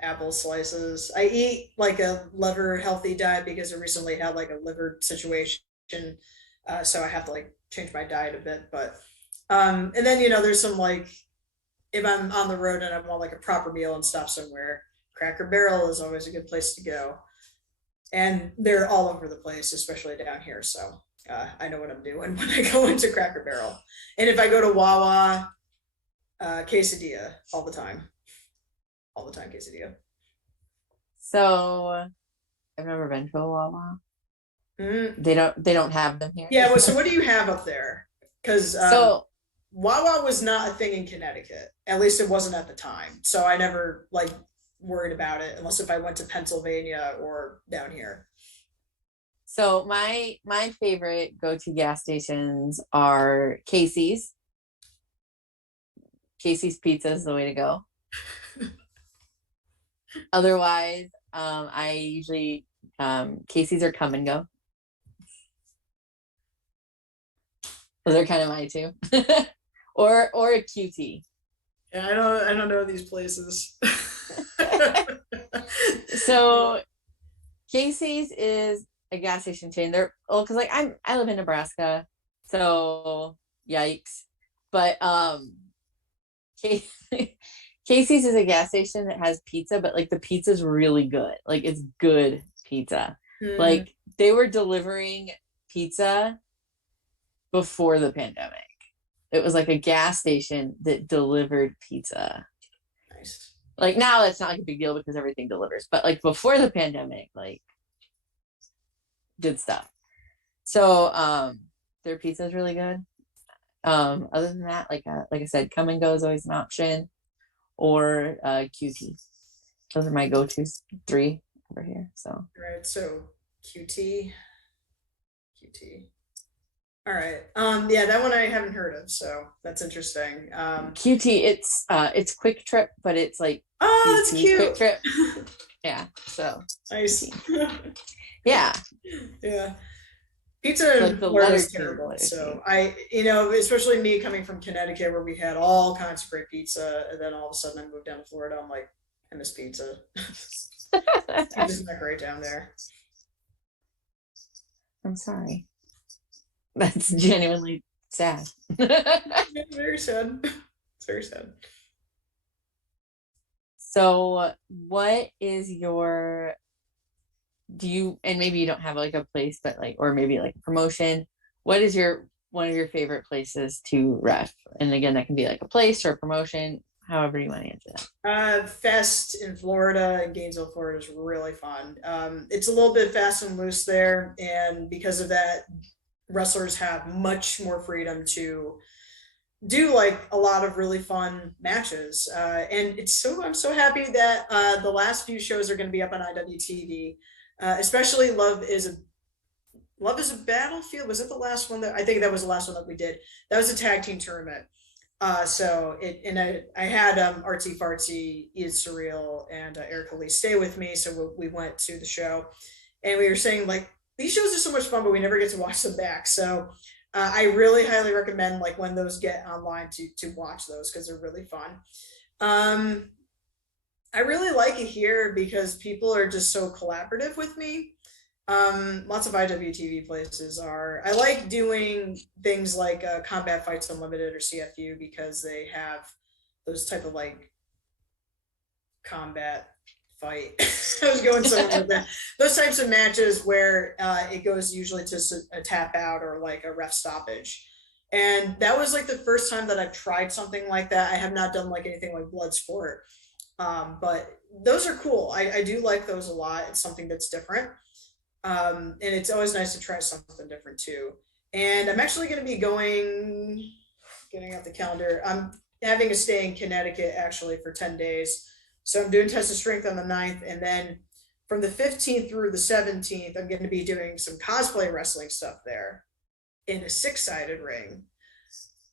apple slices. I eat like a liver healthy diet because I recently had like a liver situation, so I have to like change my diet a bit. But and then there's some like if I'm on the road and I want like a proper meal and stop somewhere, Cracker Barrel is always a good place to go, and they're all over the place, especially down here. So I know what I'm doing when I go into Cracker Barrel, and if I go to Wawa, quesadilla all the time quesadilla. So, I've never been to a Wawa. Mm. They don't have them here. Yeah, well, so what do you have up there? Because So, Wawa was not a thing in Connecticut. At least it wasn't at the time. So I never like worried about it unless if I went to Pennsylvania or down here. so my favorite go-to gas stations are Casey's. Casey's Pizza is the way to go. Otherwise, I usually Casey's or Come and Go. Those are kind of my two. Or a QT. Yeah, I don't know these places. So Casey's is a gas station chain. They're because like I live in Nebraska, so yikes. But Casey's is a gas station that has pizza, but like the pizza's really good. Like it's good pizza. Mm, Like they were delivering pizza before the pandemic. It was like a gas station that delivered pizza. nice. Like now that's not like a big deal because everything delivers, but like before the pandemic, like good stuff. So their pizza is really good. Other than that, like I said, Come and Go is always an option, or QT. Those are my go-tos, three over here. So Right. So QT. All right. Yeah, that one I haven't heard of, so that's interesting. QT, it's Quick Trip, but it's like Oh, that's QT Quick cute. Trip. Yeah. So Nice. QT. Yeah. Yeah. Pizza Like in the Florida letter is T, terrible. letter So T. especially me coming from Connecticut where we had all kinds of great pizza, and then all of a sudden I moved down to Florida. I'm like, I miss pizza. Pizza's not great down there. I'm sorry. That's genuinely sad. Very sad. It's very sad. So, what is your do you and maybe you don't have like a place, but like or maybe like a promotion. What is your one of your favorite places to ref? And again, that can be like a place or a promotion, however you want to answer that. Fest in Florida and Gainesville, Florida is really fun. It's a little bit fast and loose there, and because of that, wrestlers have much more freedom to do like a lot of really fun matches. And I'm so happy that the last few shows are going to be up on IWTV. Especially Love is a Battlefield. Was it the last one that I think that was the last one that we did? That was a tag team tournament. So it and I had Artsy Fartsy, Edith Surreal, and Erica Lee stay with me. So we went to the show, and we were saying like these shows are so much fun, but we never get to watch them back. So I really highly recommend like when those get online to watch those because they're really fun. Um, I really like it here because people are just so collaborative with me. Lots of IWTV places are. I like doing things like Combat Fights Unlimited or CFU because they have those type of like combat fight. I was going somewhere with that. Those types of matches where it goes usually to a tap out or like a ref stoppage. And that was like the first time that I've tried something like that. I have not done like anything like blood sport, but those are cool. I do like those a lot. It's something that's different. And it's always nice to try something different too. And I'm actually going to be going, getting out the calendar. I'm having a stay in Connecticut actually for 10 days. So I'm doing test of strength on the 9th. And then from the 15th through the 17th, I'm going to be doing some cosplay wrestling stuff there in a 6-sided ring.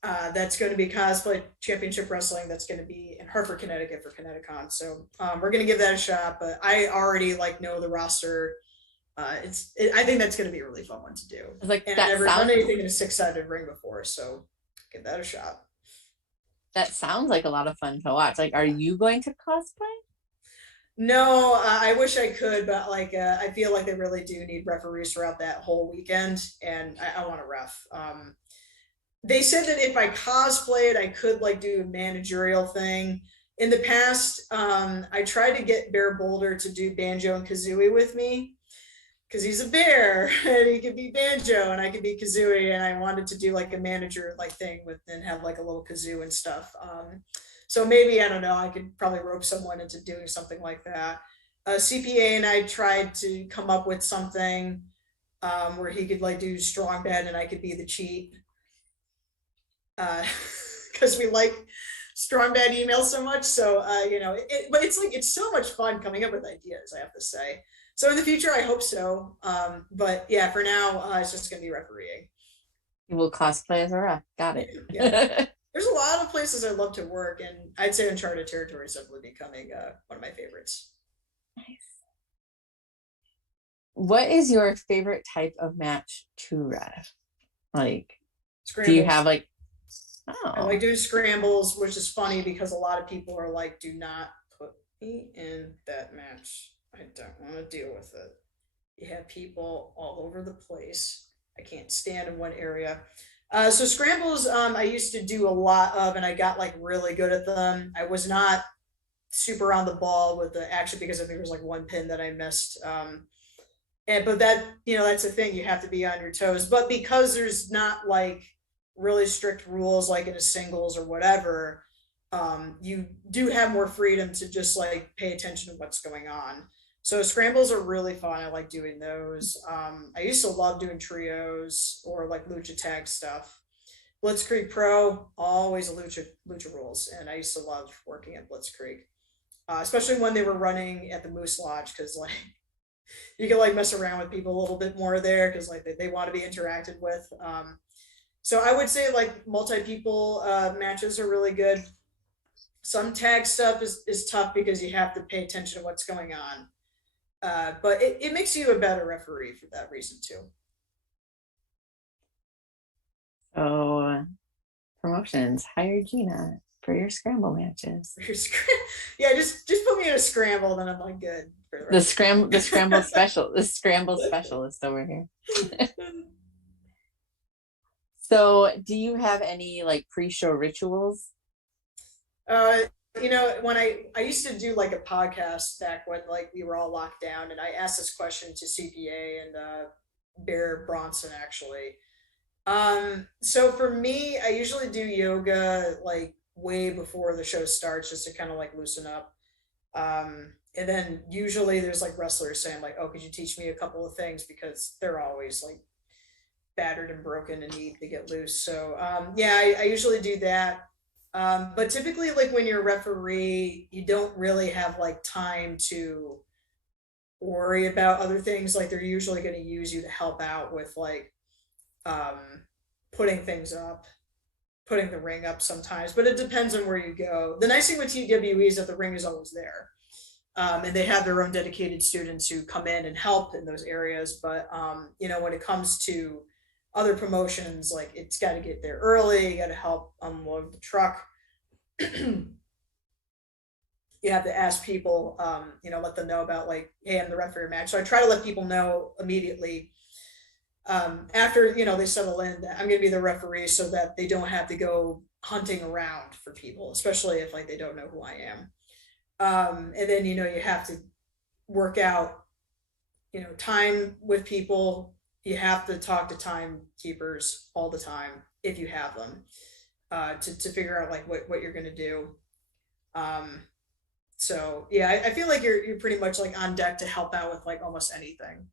That's going to be cosplay championship wrestling. That's going to be in Hartford, Connecticut for ConnectiCon. So we're going to give that a shot. But I already like know the roster. I think that's going to be a really fun one to do. Like, and that I've never sounds, done anything in a 6-sided ring before, so give that a shot. that sounds like a lot of fun to watch. Like, are you going to cosplay? No, I wish I could, but like I feel like they really do need referees throughout that whole weekend, and I want to ref. They said that if I cosplayed, I could like do a managerial thing. In the past, I tried to get Bear Boulder to do Banjo and Kazooie with me because he's a bear and he could be Banjo and I could be Kazooie, and I wanted to do like a manager like thing with and have like a little kazoo and stuff. So maybe I don't know. I could probably rope someone into doing something like that. CPA and I tried to come up with something where he could like do strong bad and I could be the cheat because we like strong bad emails so much. So but it's like it's so much fun coming up with ideas, I have to say. So in the future, I hope so. But yeah, for now, it's just gonna be refereeing. You will cosplay as a ref. Got it. Yeah. There's a lot of places I'd love to work, and I'd say Uncharted Territory is definitely becoming one of my favorites. Nice. What is your favorite type of match to ref? Like, do you have like, I like doing scrambles, which is funny because a lot of people are like, do not put me in that match. I don't want to deal with it. You have people all over the place. I can't stand in one area. So scrambles, I used to do a lot of, and I got like really good at them. I was not super on the ball with the action because I think there was like one pin that I missed. But that, that's the thing. You have to be on your toes. But because there's not like really strict rules like in a singles or whatever, you do have more freedom to just like pay attention to what's going on. So scrambles are really fun. I like doing those. I used to love doing trios or like lucha tag stuff. Blitzkrieg Pro, always a lucha rules, and I used to love working at Blitzkrieg, especially when they were running at the Moose Lodge because like you can like mess around with people a little bit more there because like they want to be interacted with. So I would say like multi-people matches are really good. Some tag stuff is tough because you have to pay attention to what's going on. But it makes you a better referee for that reason too. So, promotions, hire Gina for your scramble matches. Yeah, just put me in a scramble, then I'm like good. The scramble specialist over here. So, do you have any like pre-show rituals? When I used to do like a podcast back when like we were all locked down, and I asked this question to CPA and Bear Bronson actually. So for me, I usually do yoga like way before the show starts just to kind of like loosen up. And then usually there's like wrestlers saying like, "Oh, could you teach me a couple of things?" Because they're always like battered and broken and need to get loose. So yeah, I usually do that. But typically, like when you're a referee, you don't really have like time to worry about other things. Like they're usually going to use you to help out with like um, putting things up, putting the ring up sometimes. But it depends on where you go. The nice thing with TWE is that the ring is always there. And they have their own dedicated students who come in and help in those areas. But when it comes to other promotions, like it's got to get there early, you got to help unload the truck. you have to ask people, let them know about like, hey, I'm the ref for your match. So I try to let people know immediately after they settle in that I'm going to be the referee, so that they don't have to go hunting around for people, especially if like they don't know who I am. And then you have to work out time with people. You have to talk to timekeepers all the time if you have them, to figure out like what you're going to do. Um, so yeah, I feel like you're pretty much like on deck to help out with like almost anything.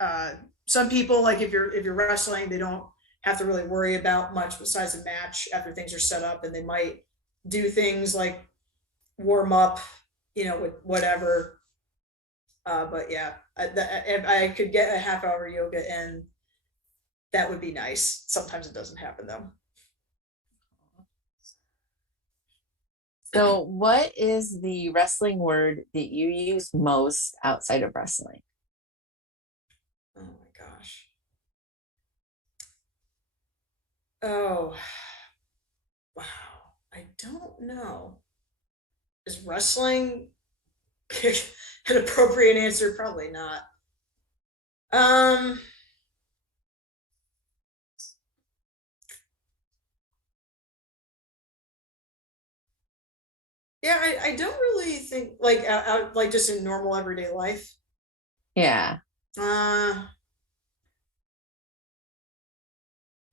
Uh, some people, like if you're wrestling, they don't have to really worry about much besides the match after things are set up, and they might do things like warm up, with whatever. But yeah, if I could get a half hour yoga in, that would be nice. Sometimes it doesn't happen though. So, what is the wrestling word that you use most outside of wrestling? Oh my gosh. Oh, wow. I don't know. Is wrestling an appropriate answer? Probably not. Um, yeah, I don't really think like out like just in normal everyday life. Yeah. Uh,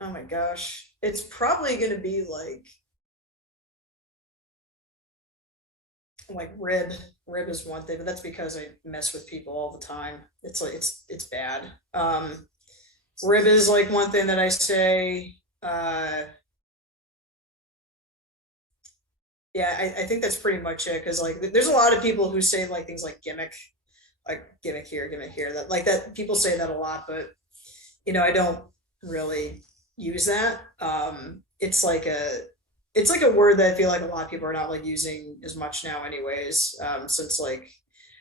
oh my gosh. It's probably gonna be like rib. Rib is one thing, but that's because I mess with people all the time. It's like it's bad. Rib is like one thing that I say. Yeah, I think that's pretty much it. Because like, there's a lot of people who say like things like gimmick here. That like that people say that a lot, but I don't really use that. It's like a word that I feel like a lot of people are not like using as much now, anyways. Since like,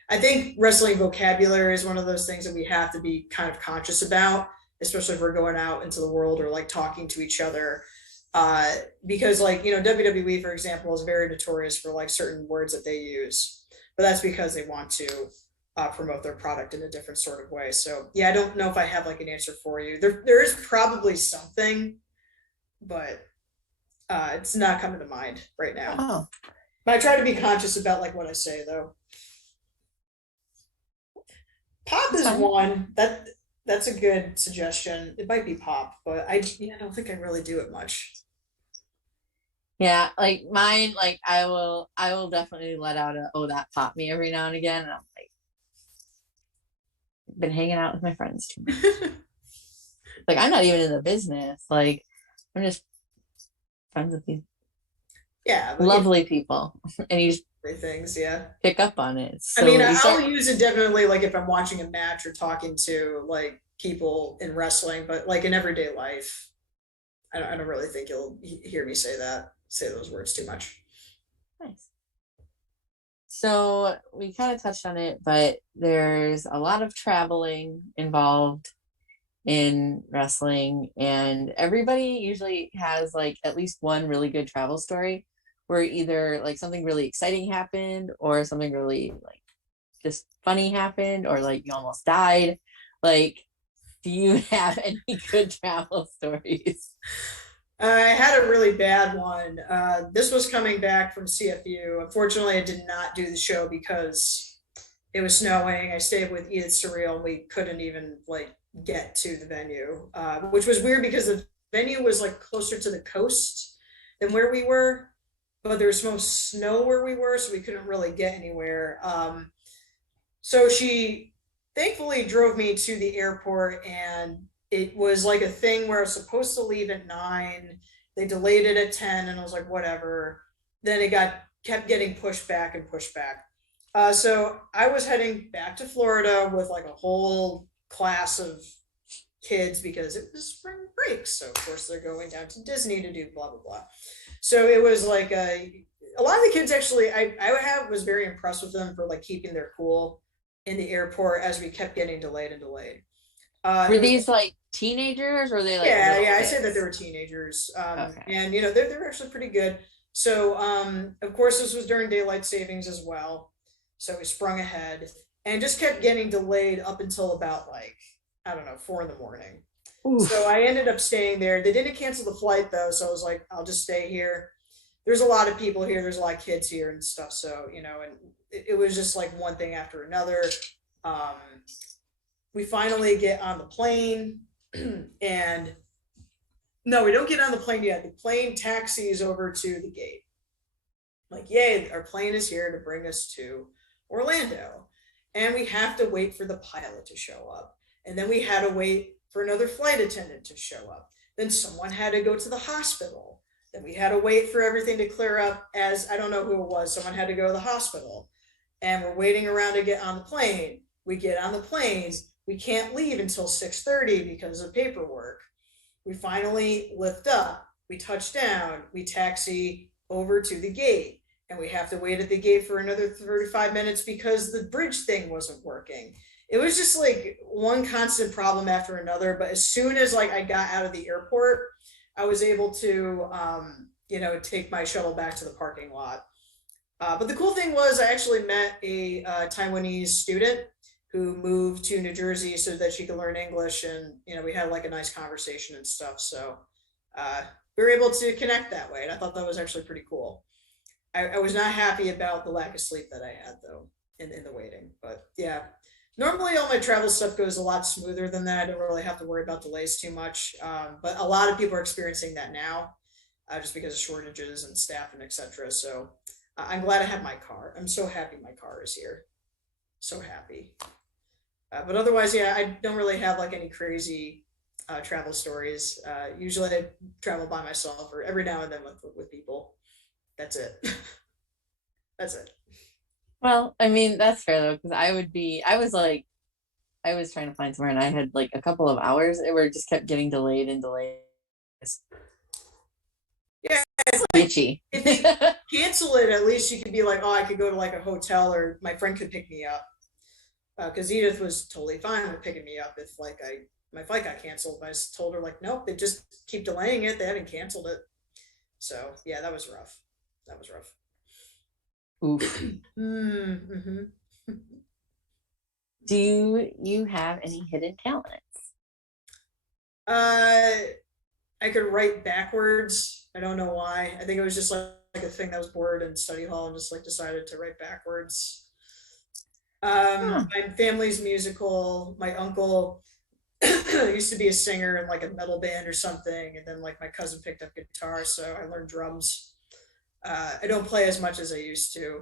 I think wrestling vocabulary is one of those things that we have to be kind of conscious about, especially if we're going out into the world or like talking to each other. Because like WWE, for example, is very notorious for like certain words that they use, but that's because they want to promote their product in a different sort of way. So yeah, I don't know if I have like an answer for you. There is probably something, but it's not coming to mind right now. Oh, But I try to be conscious about like what I say though. Pop that's is fine. one that's a good suggestion. It might be pop, but I don't think I really do it much. Yeah, like mine, like I will definitely let out a oh that popped me every now and again. And I'm like, been hanging out with my friends too much. Like I'm not even in the business. Like I'm just friends with these Yeah, but lovely people. And you just things, yeah. pick up on it. I mean, So you I'll start, use it definitely like if I'm watching a match or talking to like people in wrestling, but like in everyday life, I don't really think you'll hear me say those words too much. nice. So we kind of touched on it, but there's a lot of traveling involved in wrestling, and everybody usually has like at least one really good travel story where either like something really exciting happened or something really like just funny happened or like you almost died. Like, do you have any good travel stories? I had a really bad one. This was coming back from CFU. Unfortunately, I did not do the show because it was snowing. I stayed with Edith Surreal, and we couldn't even like get to the venue, which was weird because the venue was like closer to the coast than where we were, but there was most snow where we were, so we couldn't really get anywhere. So she thankfully drove me to the airport, and it was like a thing where I was supposed to leave at 9. They delayed it at 10, and I was like, whatever. Then it got kept getting pushed back and pushed back. So I was heading back to Florida with like a whole class of kids because it was spring break. So of course they're going down to Disney to do blah blah blah. So it was like a lot of the kids actually I was very impressed with them for like keeping their cool in the airport as we kept getting delayed and delayed. Were It was these like teenagers or were they like yeah, little yeah. I say that they kids? were teenagers, Okay. and they're actually pretty good. So, of course, this was during daylight savings as well. So we sprung ahead and just kept getting delayed up until about like, I don't know, 4 in the morning. So Oof. I ended up staying there. They didn't cancel the flight though. So I was like, I'll just stay here. There's a lot of people here. There's a lot of kids here and stuff. So, and it was just like one thing after another. Um, we finally get on the plane and no, we don't get on the plane yet. The plane taxis over to the gate. Like, yay, our plane is here to bring us to Orlando. And we have to wait for the pilot to show up. And then we had to wait for another flight attendant to show up. Then someone had to go to the hospital. Then we had to wait for everything to clear up, as I don't know who it was. Someone had to go to the hospital. And we're waiting around to get on the plane. We get on the plane. We can't leave until 6:30 because of paperwork. We finally lift up. We touch down. We taxi over to the gate, and we have to wait at the gate for another 35 minutes because the bridge thing wasn't working. It was just like one constant problem after another. But as soon as like I got out of the airport, I was able to take my shuttle back to the parking lot. But the cool thing was I actually met a Taiwanese student who moved to New Jersey so that she could learn English, and we had like a nice conversation and stuff. So uh, we were able to connect that way, and I thought that was actually pretty cool. I was not happy about the lack of sleep that I had though in the waiting, but yeah. Normally, all my travel stuff goes a lot smoother than that. I don't really have to worry about delays too much. But a lot of people are experiencing that now, just because of shortages and staff and etc. So I'm glad I have my car. I'm so happy my car is here. So happy. But otherwise, yeah, I don't really have like any crazy travel stories. Usually, I travel by myself, or every now and then with people. That's it. That's it. Well, I mean, that's fair though, because I was trying to find somewhere and I had like a couple of hours where it just kept getting delayed and delayed. It's Yeah, it's like bitchy. if they cancel it, at least you could be like, oh, I could go to like a hotel, or my friend could pick me up. Because Edith was totally fine with picking me up if like my flight got canceled. But I told her like, nope, they just keep delaying it. They haven't canceled it. So yeah, that was rough. That was rough. Oof. Mm-hmm. Do you have any hidden talents? Uh, I could write backwards. I don't know why. I think it was just like a thing that was bored in study hall and just like decided to write backwards. Huh. My family's musical. My uncle used to be a singer in like a metal band or something, and then like my cousin picked up guitar, so I learned drums. I don't play as much as I used to,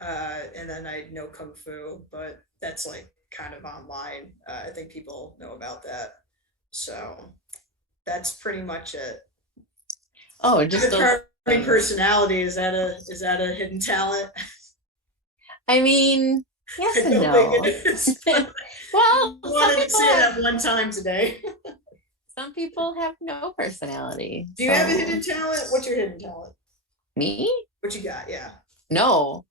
and then I know kung fu, but that's like kind of online. I think people know about that, so that's pretty much it. Oh, I have just a those charming things. personality. Is that a hidden talent? I mean, yes I and don't think it no. is. But Well, I wanted to say it at one time today. some people have no personality. Do you have a hidden So talent? What's your hidden talent? me? What you got? Yeah. No.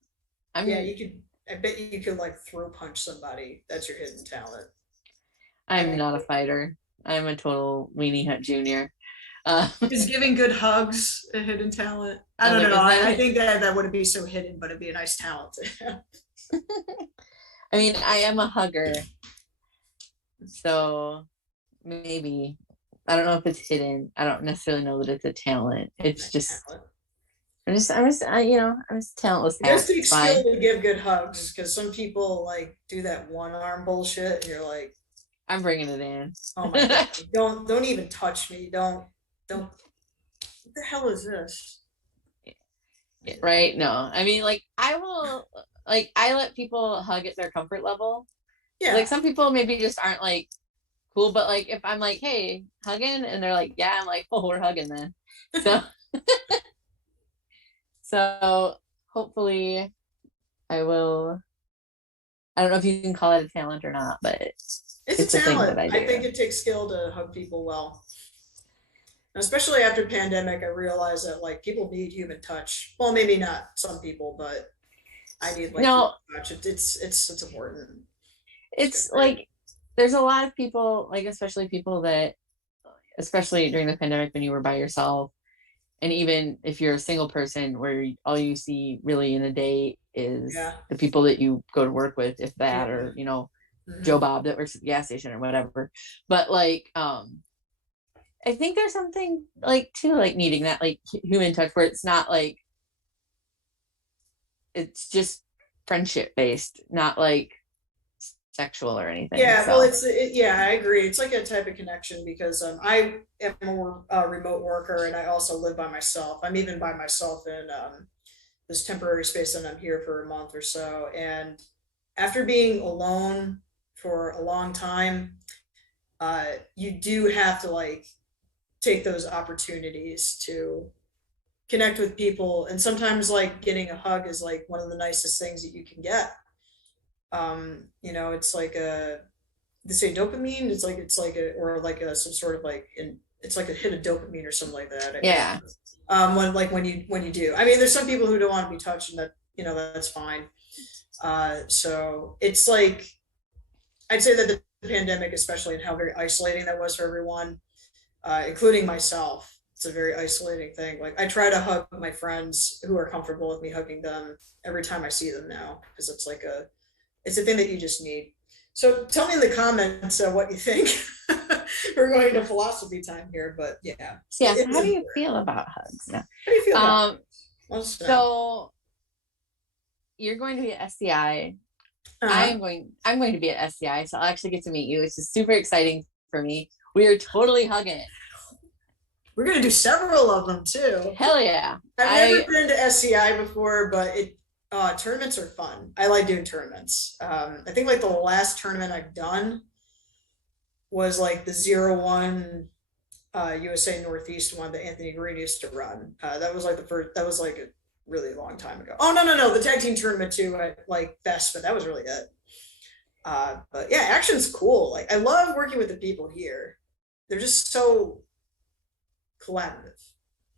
Yeah, I'm you could. I bet you could like throw punch somebody. That's your hidden talent. I'm I not a fighter. I'm a total weenie hut junior. I is giving good hugs a hidden talent. I was don't like, know. is I that think that wouldn't be so hidden, but it'd be a nice talent to have. I mean, I am a hugger, so maybe I don't know if it's hidden. I don't necessarily know that it's a talent. It's Nice just talent. I'm just a talentless It does hat. take It's skill fine. to give good hugs because some people like do that one arm bullshit, and you're like, I'm bringing it in. oh my god, don't even touch me. Don't. What the hell is this? Right? No. I mean, like I let people hug at their comfort level. Like Yeah. some people maybe just aren't like cool, but like if I'm like, hey, hugging, and they're like, yeah, I'm like, oh, we're hugging then. So so hopefully I will. I don't know if you can call it a talent or not, but It's a it's a thing that talent. I I do. think it takes skill to hug people well. Especially after pandemic, I realized that like people need human touch. Well, maybe not some people, but I need like human No, touch. It's important. It's good it's for you. like there's a lot of people, like especially people that, especially during the pandemic when you were by yourself, And even if you're a single person where all you see really in a day is Yeah. the people that you go to work with, if that, Yeah. or, you know, Joe Mhm. Bob that works at the gas station or whatever. But like, I think there's something like too, like needing that like human touch where it's not like, it's just friendship based, not like sexual or anything. Yeah, well, So yeah, I agree. It's like a type of connection because I am a remote worker and I also live by myself. I'm even by myself in this temporary space and I'm here for a month or so. And after being alone for a long time, you do have to like take those opportunities to connect with people. And sometimes like getting a hug is like one of the nicest things that you can get. It's like they say dopamine. It's like a or like a some sort of like it's like a hit of dopamine or something like that. yeah. When you do. I mean, there's some people who don't want to be touched, and that that's fine. So it's like I'd say that the pandemic, especially, and how very isolating that was for everyone, including myself. It's a very isolating thing. Like I try to hug my friends who are comfortable with me hugging them every time I see them now because it's a thing that you just need. So tell me in the comments what you think. We're going to philosophy time here, but yeah, So yeah, so it's how do you important. feel about hugs now? How do you feel about it? Um, Let's know. so you're going to be at SCI. Uh-huh. I'm going to be at SCI, so I'll actually get to meet you, which is super exciting for me. We are totally hugging it. We're gonna do several of them too. Hell yeah. I've never been to SCI before, but tournaments are fun. I like doing tournaments. I think like the last tournament I've done was like the 0-1 USA Northeast one that Anthony Green used to run. That was like the first. That was like a really long time ago. Oh no, the tag team tournament too at like Best, but that was really it. But yeah, action's cool. Like I love working with the people here. They're just so collaborative.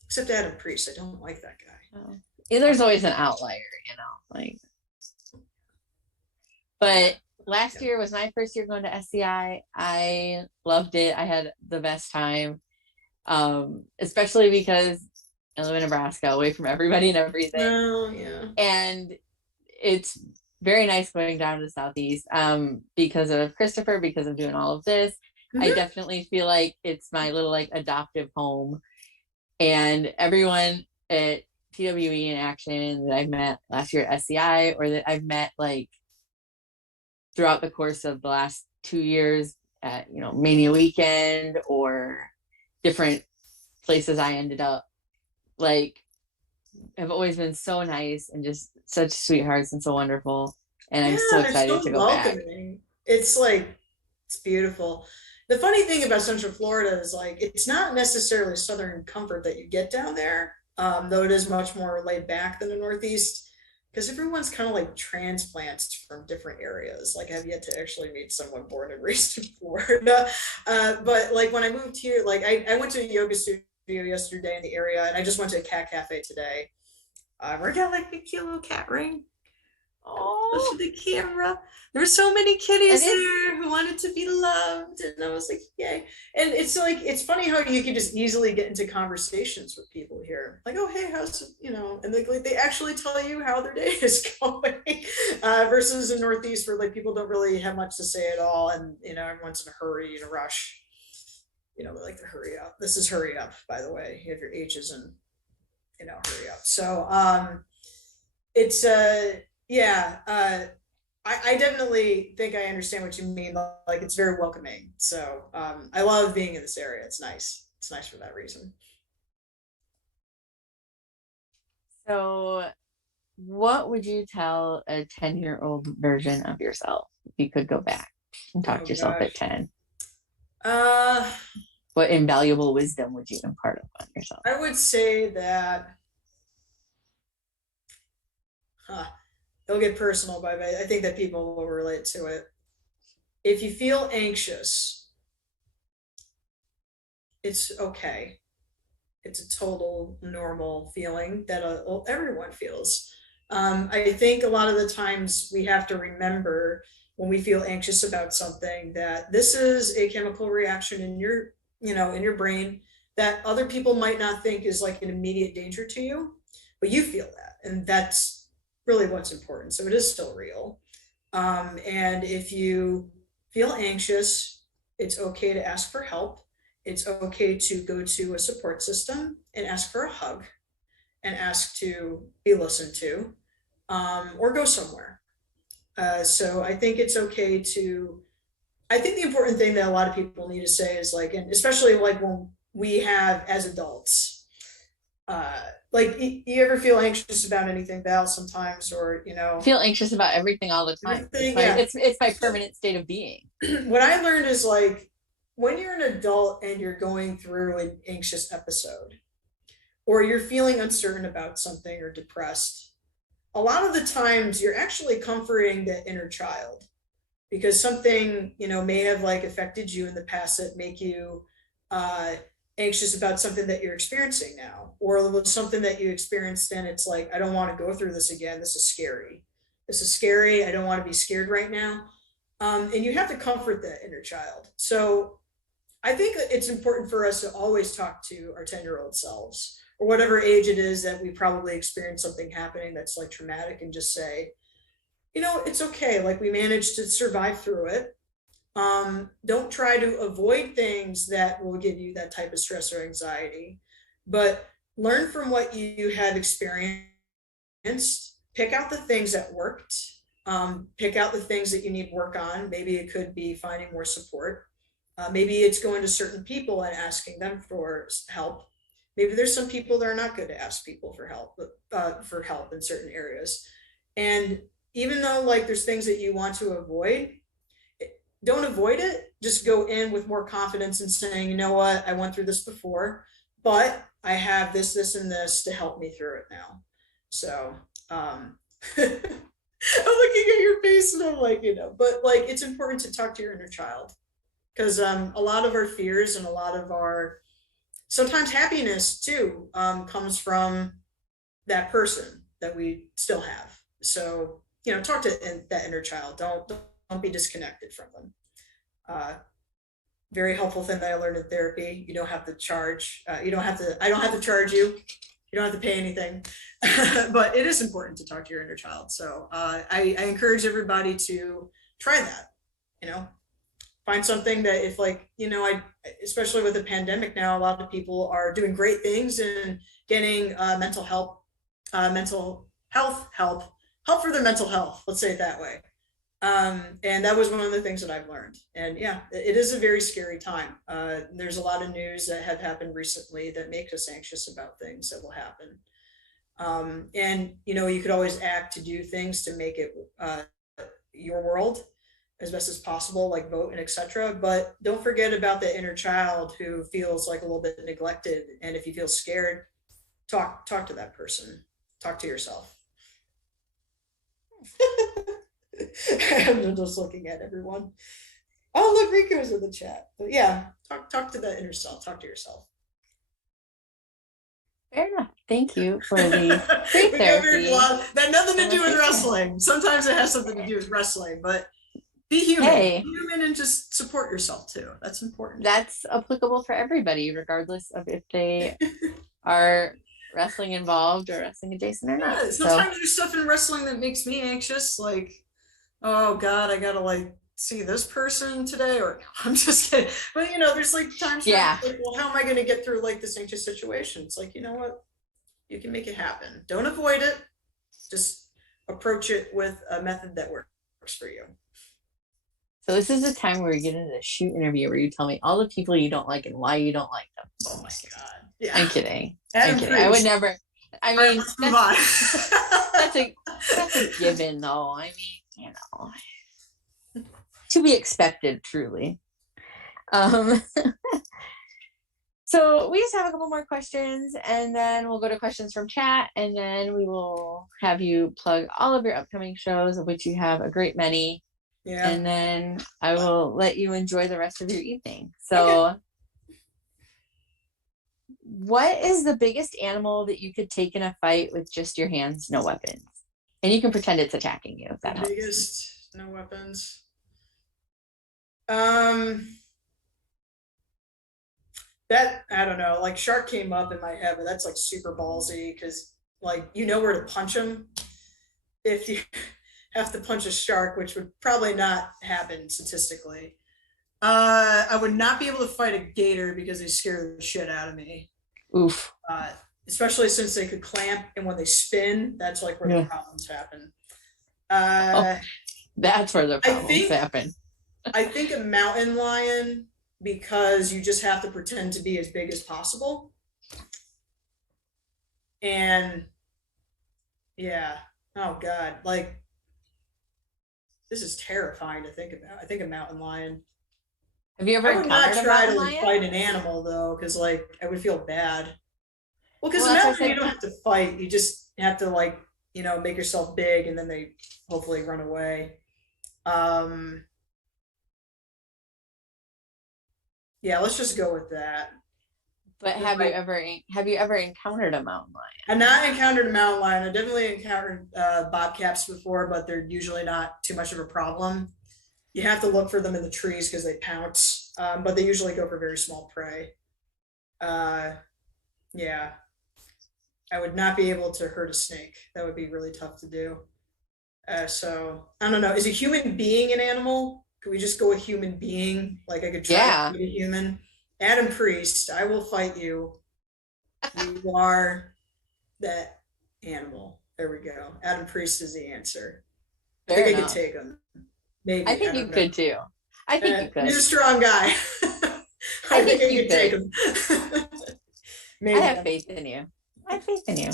Except Adam Priest, I don't like that guy. Oh. Yeah, there's always an outlier, you know, like. But last year was my first year going to SCI. I loved it. I had the best time, especially because I live in Nebraska, away from everybody and everything. No, yeah. And it's very nice going down to the Southeast because of Christopher, because of doing all of this. I Mhm. definitely feel like it's my little like adoptive home. And everyone at TWE in action that I've met last year at SCI or that I've met like throughout the course of the last 2 years at, you know, Mania weekend or different places I ended up, like, have always been so nice and just such sweethearts and so wonderful. And I'm so Yeah, they're excited so to go back. welcoming. It's like it's beautiful. The funny thing about Central Florida is like it's not necessarily Southern comfort that you get down there, though it is much more laid back than the Northeast because everyone's kind of like transplants from different areas. Like I've yet to actually meet someone born and raised in Florida. But like when I moved here, like I went to a yoga studio yesterday in the area and I just went to a cat cafe today. I got like a cute little cat ring. Close to Oh, the camera. There were so many and kitties it's there who wanted to be loved, and I was like, yay! And it's like it's funny how you can just easily get into conversations with people here, like, oh hey, how's and like they actually tell you how their day is going, versus in Northeast where like people don't really have much to say at all, and everyone's in a hurry, in a rush. They like to hurry up. This is hurry up, by the way. You have your H's and hurry up. So it's yeah, I definitely think I understand what you mean. Like it's very welcoming. So I love being in this area. It's nice. It's nice for that reason. so what would you tell a 10-year-old version of yourself if you could go back and talk Oh to yourself at gosh. 10? Uh, What invaluable wisdom would you impart upon yourself? I would say that. Huh, it'll get personal, but I think that people will relate to it. If you feel anxious, it's okay. It's a total normal feeling that everyone feels. I think a lot of the times we have to remember when we feel anxious about something that this is a chemical reaction in your brain. that other people might not think is like an immediate danger to you, but you feel that. And that's really what's important. So it is still real. And if you feel anxious, it's okay to ask for help. It's okay to go to a support system and ask for a hug and ask to be listened to, or go somewhere. So I think it's okay to, I think the important thing that a lot of people need to say is like, and especially like when we have as adults, uh, like you ever feel anxious about anything, Val, sometimes, or, I feel anxious about everything all the time. everything, yeah. It's my permanent state of being. What I learned is like, when you're an adult and you're going through an anxious episode, or you're feeling uncertain about something or depressed, a lot of the times you're actually comforting the inner child, because something, may have like affected you in the past that make you uh, anxious about something that you're experiencing now, or it was something that you experienced and it's like, I don't want to go through this again. This is scary. This is scary. I don't want to be scared right now. And you have to comfort that inner child. So I think it's important for us to always talk to our 10-year-old selves, or whatever age it is that we probably experience something happening that's like traumatic, and just say, it's okay. Like, we managed to survive through it. Don't try to avoid things that will give you that type of stress or anxiety, but learn from what you have experienced. Pick out the things that worked. Pick out the things that you need work on. Maybe it could be finding more support. Maybe it's going to certain people and asking them for help. Maybe there's some people that are not good to ask people for help in certain areas. And even though like there's things that you want to avoid, don't avoid it. Just go in with more confidence and saying, you know what, I went through this before, but I have this, this, and this to help me through it now. So I'm looking at your face and I'm like, but like, it's important to talk to your inner child, because a lot of our fears and a lot of our sometimes happiness too comes from that person that we still have. So talk to that inner child. Don't be disconnected from them. Very helpful thing that I learned in therapy. You don't have to charge. You don't have to. I don't have to charge you. You don't have to pay anything. But it is important to talk to your inner child. So I encourage everybody to try that. Find something that, if like, especially with the pandemic now, a lot of people are doing great things and getting mental health help for their mental health. Let's say it that way. And that was one of the things that I've learned. And yeah, it is a very scary time. There's a lot of news that have happened recently that make us anxious about things that will happen. And you could always act to do things to make it your world as best as possible, like vote and etc. But don't forget about the inner child who feels like a little bit neglected. And if you feel scared, talk to that person. Talk to yourself. I'm just looking at everyone. Oh, look, Rico's in the chat. But yeah, talk to that inner self. Talk to yourself. Fair enough. Thank you for the free therapy. That nothing to do with wrestling. Sometimes it has something to do with wrestling, but be human. Hey. Be human and just support yourself too. That's important. That's applicable for everybody, regardless of if they are wrestling involved or wrestling adjacent or not. Yeah, sometimes there's stuff in wrestling that makes me anxious, like, oh God, I gotta like see this person today, or I'm just kidding. But there's like times where I'm like, well, how am I gonna get through like this anxious situation? It's like, you know what? You can make it happen. Don't avoid it. Just approach it with a method that works for you. So this is the time where we get into the shoot interview where you tell me all the people you don't like and why you don't like them. Oh my God. Yeah. I'm kidding. I'm kidding. I would never. I mean, that's a given, though. I mean, to be expected, truly. So we just have a couple more questions, and then we'll go to questions from chat, and then we will have you plug all of your upcoming shows, of which you have a great many. Yeah. And then I will let you enjoy the rest of your evening. So okay. What is the biggest animal that you could take in a fight with just your hands, no weapons? And you can pretend it's attacking you if that helps. Biggest, no weapons. that, I don't know, like shark came up in my head, but that's like super ballsy because like you know where to punch them if you have to punch a shark, which would probably not happen statistically. I would not be able to fight a gator because they scare the shit out of me. Oof. Uh, Especially since they could clamp, and when they spin, that's like where the Yeah. problems happen. Oh, Uh, that's where the I problems think happen. I think a mountain lion because you just have to pretend to be as big as possible. And yeah, oh god, like this is terrifying to think about. I think a mountain lion. Have you ever I would not encountered a try mountain to lion? fight an animal though, because like I would feel bad. Well, because Well, a that's what I mountain you said. don't have to fight. You just have to like make yourself big, and then they hopefully run away. Um, yeah, let's just go with that. But If I have you ever encountered a mountain lion? I've not encountered a mountain lion. I definitely encountered bobcats before, but they're usually not too much of a problem. You have to look for them in the trees because they pounce, but they usually go for very small prey. Uh, yeah, I would not be able to hurt a snake. That would be really tough to do. So I don't know. Is a human being an animal? Could we just go with human being? Like I could try to Yeah, be a human. Adam Priest, I will fight you. You are that animal. There we go. Adam Priest is the answer. I fair think I could enough. take him. I Maybe. I think you don't know. could too. I think you He's could. a strong guy. I I think think I you could take could. him. I Maybe. have faith in you. I have faith in you.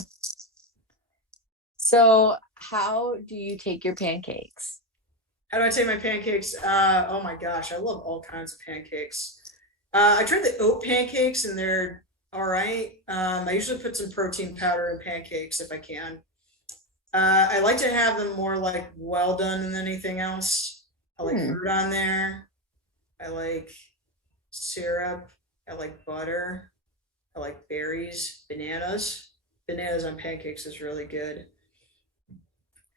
So, how do you take your pancakes? How do I take my pancakes? Oh my gosh, I love all kinds of pancakes. I tried the oat pancakes and they're all right. I usually put some protein powder in pancakes if I can. I like to have them more like well done than anything else. I like Hmm. fruit on there. I like syrup. I like butter. I like berries, bananas. Bananas on pancakes is really good.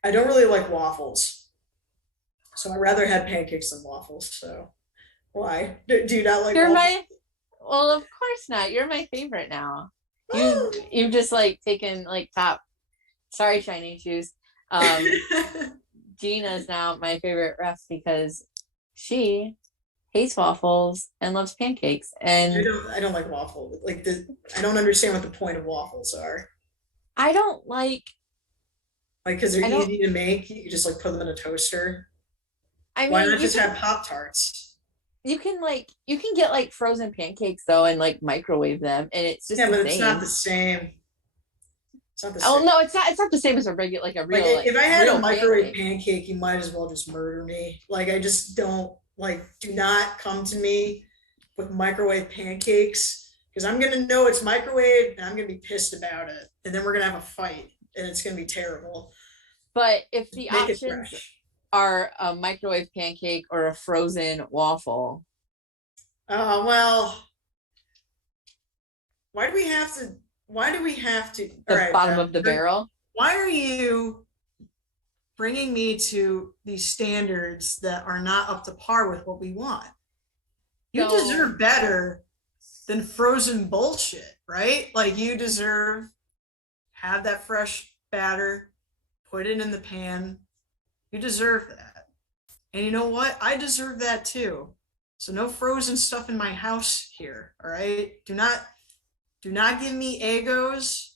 I don't really like waffles, so I rather had pancakes than waffles. So why do you not like You're waffles? my Well, of course not. You're my favorite now. Oh. You've just like taken like top. Sorry, shiny shoes. Um, Gina is now my favorite ref because she hates waffles and loves pancakes. And I don't like waffle. I don't understand what the point of waffles are. I don't like. Like because they're I don't. easy to make. You just like put them in a toaster. I Why mean, not just have Pop Tarts? you can get like frozen pancakes though and like microwave them, and it's just Yeah, the but it's not the same. same. It's not the Oh same. no, it's not. It's not the same as a regular like a Like real if I had a real microwave pancake. pancake, you might as well just murder me. Like I just don't like. Do not come to me with microwave pancakes because I'm gonna know it's microwave and I'm gonna be pissed about it, and then we're gonna have a fight and it's gonna be terrible. But if the Make it options fresh. are a microwave pancake or a frozen waffle, Well, why do we have to? Why do we have to? All the right, bottom of the barrel. why are you bringing me to these standards that are not up to par with what we want? You So deserve better than frozen bullshit, right? Like you deserve have that fresh batter, put it in the pan. You deserve that. And you know what? I deserve that too. So no frozen stuff in my house here, all right? Do not give me Egos.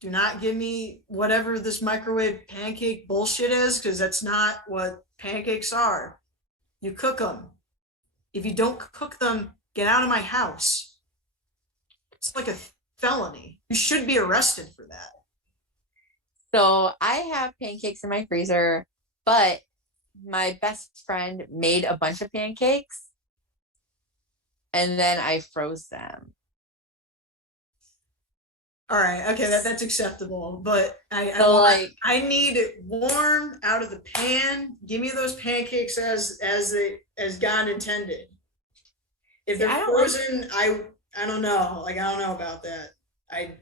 Do not give me whatever this microwave pancake bullshit is, because that's not what pancakes are. You cook them. If you don't cook them, get out of my house. It's like a felony. You should be arrested for that. so I have pancakes in my freezer, but my best friend made a bunch of pancakes and then I froze them. All right, okay, that's acceptable, but So like I need it warm out of the pan. Give me those pancakes as God intended. If see, they're I don't like frozen, I don't know. Like I don't know about that. I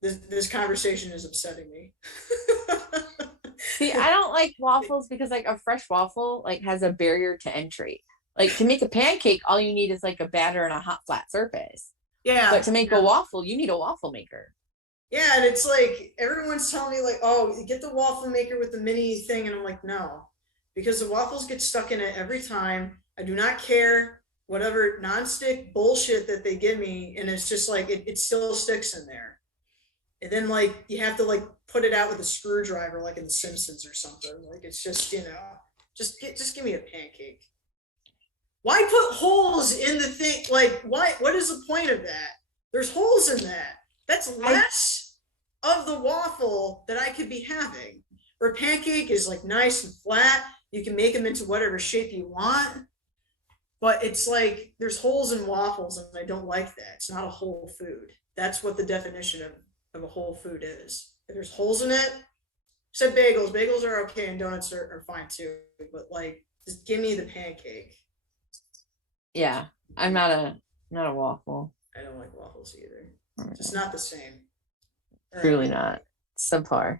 this conversation is upsetting me. see, I don't like waffles because like a fresh waffle like has a barrier to entry. Like to make a pancake, all you need is like a batter and a hot flat surface. But Yeah, to make a waffle, you need a waffle maker. yeah, and it's like everyone's telling me like, oh, get the waffle maker with the mini thing, and I'm like, no, because the waffles get stuck in it every time. I do not care whatever nonstick bullshit that they give me, and it's just like it still sticks in there. And then like you have to like put it out with a screwdriver, like in The Simpsons or something. Like it's just just give me a pancake. Why put holes in the thing? Like why? What is the point of that? There's holes in that. That's I less of the waffle that I could be having. Where a pancake is like nice and flat. You can make them into whatever shape you want. But it's like there's holes in waffles, and I don't like that. It's not a whole food. That's what the definition of a whole food is. If there's holes in it, said bagels. Bagels are okay, and donuts are fine too. But like, just give me the pancake. yeah, I'm not a waffle. I don't like waffles either. It's not the same. Truly not. Subpar.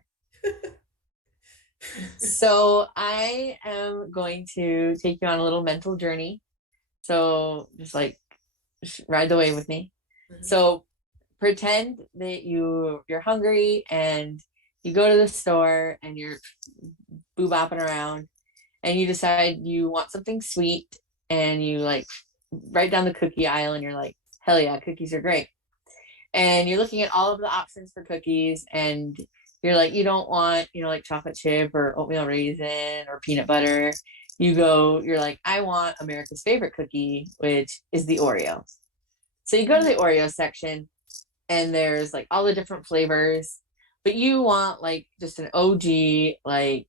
So I am going to take you on a little mental journey. So just like ride the wave with me. Mm-hmm. So pretend that you're hungry and you go to the store and you're boo-bopping around and you decide you want something sweet and you like write down the cookie aisle and you're like, hell yeah, cookies are great. And you're looking at all of the options for cookies and you're like, you don't want, like chocolate chip or oatmeal raisin or peanut butter. You're like, I want America's favorite cookie, which is the Oreo. So you go to the Oreo section and there's like all the different flavors, but you want like just an OG, like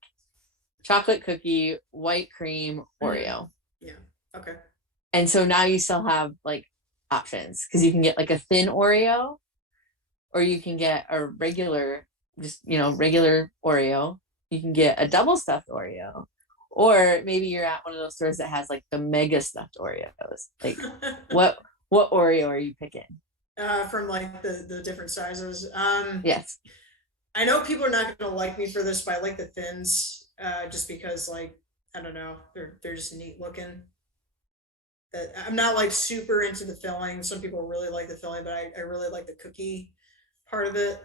chocolate cookie, white cream Oreo. Yeah. Okay. And so now you still have like options because you can get like a thin Oreo or you can get a regular, just, regular Oreo. You can get a double stuffed Oreo. Or maybe you're at one of those stores that has like the mega stuffed Oreos. Like what Oreo are you picking? From like the different sizes. Yes. I know people are not gonna like me for this, but I like the thins, just because like I don't know, they're just neat looking. That I'm not like super into the filling. Some people really like the filling, but I really like the cookie part of it.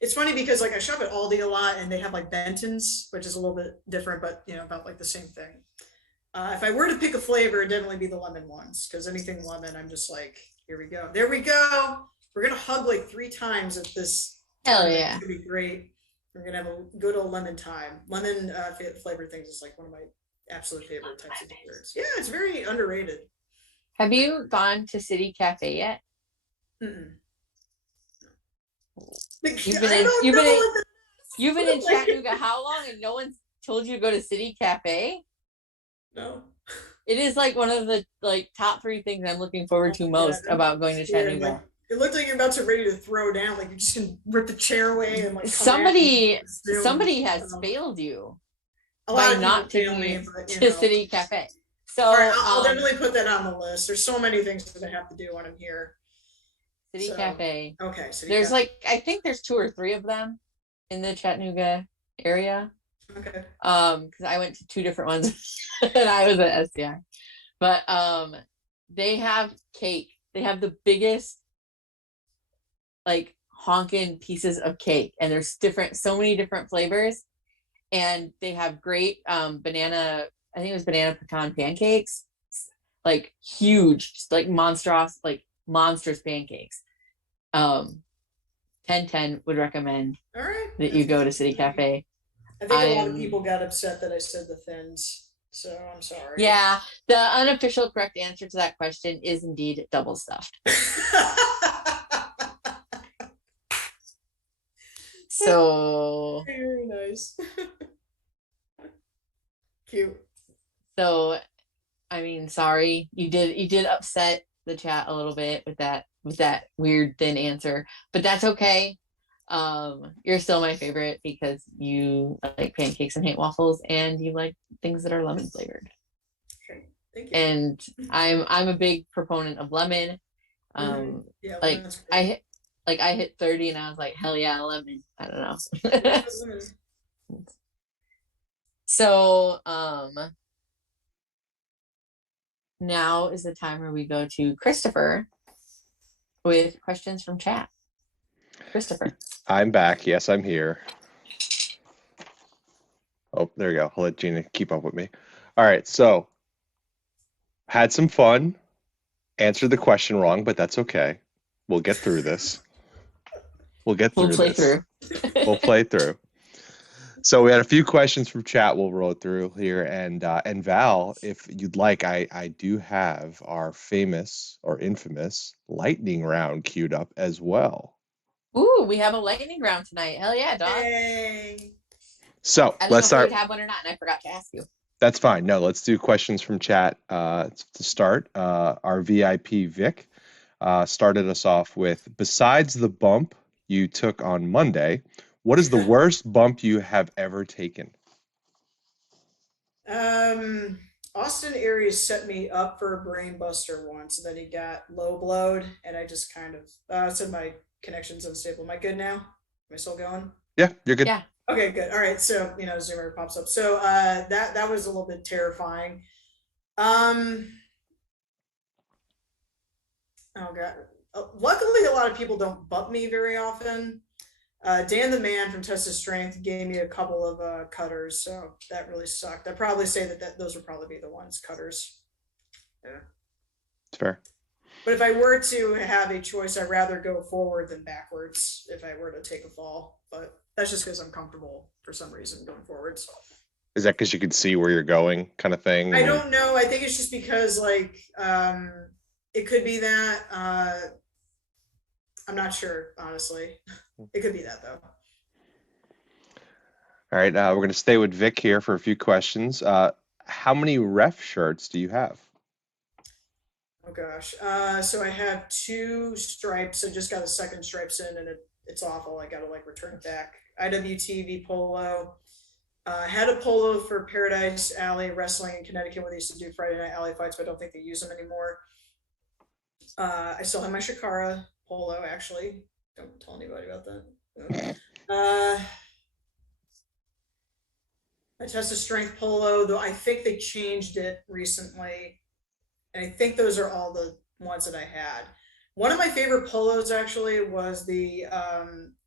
It's funny because like I shop at Aldi a lot and they have like Benton's, which is a little bit different, but about like the same thing. If I were to pick a flavor, it'd definitely be the lemon ones because anything lemon, I'm just like, here we go. There we go. We're gonna hug like 3 times at this. Hell yeah. It's gonna be great. We're gonna have a good old lemon time. Lemon flavored things is like one of my absolute favorite types of desserts. Yeah, it's very underrated. Have you gone to City Cafe yet? Mm-mm. You've been in Chattanooga how long and no one's told you to go to City Cafe? No. It is like one of the like top 3 things I'm looking forward to most about going to Chattanooga. Like, it looked like you're about to ready to throw down, like you're just gonna rip the chair away and like somebody has failed you by not taking me to City Cafe. So all right, I'll definitely put that on the list. There's so many things that I have to do when I'm here. City Cafe. Okay. There's Cafe. Like I think there's 2 or 3 of them in the Chattanooga area. Okay. Because I went to 2 different ones and I was at SDI. But they have cake. They have the biggest like honkin' pieces of cake, and there's so many different flavors, and they have great banana. I think it was banana pecan pancakes, like huge, like monstrous pancakes. 10/10 would recommend that you go to City Cafe. I think a lot of people got upset that I said the thins, so I'm sorry. Yeah, the unofficial correct answer to that question is indeed double stuffed. So very nice. Cute. So I mean, sorry, you did upset the chat a little bit with that weird thin answer, but that's okay. You're still my favorite because you like pancakes and hate waffles, and you like things that are lemon flavored. Okay, thank you. And I'm a big proponent of lemon. Yeah, like I hit 30 and I was like, hell yeah, lemon. I don't know. So now is the time where we go to Christopher with questions from chat. Christopher. I'm back. Yes, I'm here. Oh, there you go. I'll let Gina keep up with me. All right, so had some fun. Answered the question wrong, but that's okay. We'll get through this. We'll get through play this. through. We'll play through. So we had a few questions from chat we'll roll through here. And Val, if you'd like, I do have our famous or infamous lightning round queued up as well. Ooh, we have a lightning round tonight. Hell yeah, dog. Yay. So I don't let's know if start. we would have one or not, and I forgot to ask you. That's fine. No, let's do questions from chat to start. Our VIP Vic started us off with, besides the bump you took on Monday, what is the worst bump you have ever taken? Austin Aries set me up for a brain buster once, and then he got low blowed, and I just kind of said my connection's unstable. Am I good now? Am I still going? Yeah, you're good. Yeah. Okay, good. All right. So, Zoomer pops up. So that was a little bit terrifying. Oh God. Luckily a lot of people don't bump me very often. Dan the man from Test of Strength gave me a couple of cutters, so that really sucked. I'd probably say that those would probably be the ones, cutters. Yeah. It's fair. But if I were to have a choice, I'd rather go forward than backwards if I were to take a fall. But that's just because I'm comfortable for some reason going forwards. Is that because you can see where you're going, kind of thing? I don't know. I think it's just because it could be that. I'm not sure, honestly. It could be that though. All right, we're going to stay with Vic here for a few questions. How many ref shirts do you have? Oh gosh. So I have 2 stripes. I just got a second stripes in, and it's awful. I gotta return it back. IWTV polo. Had a polo for Paradise Alley Wrestling in Connecticut, where they used to do Friday Night Alley fights, but I don't think they use them anymore. I still have my Shakara polo, actually. Don't tell anybody about that. My Test of Strength polo, though I think they changed it recently. And I think those are all the ones that I had. One of my favorite polos actually was the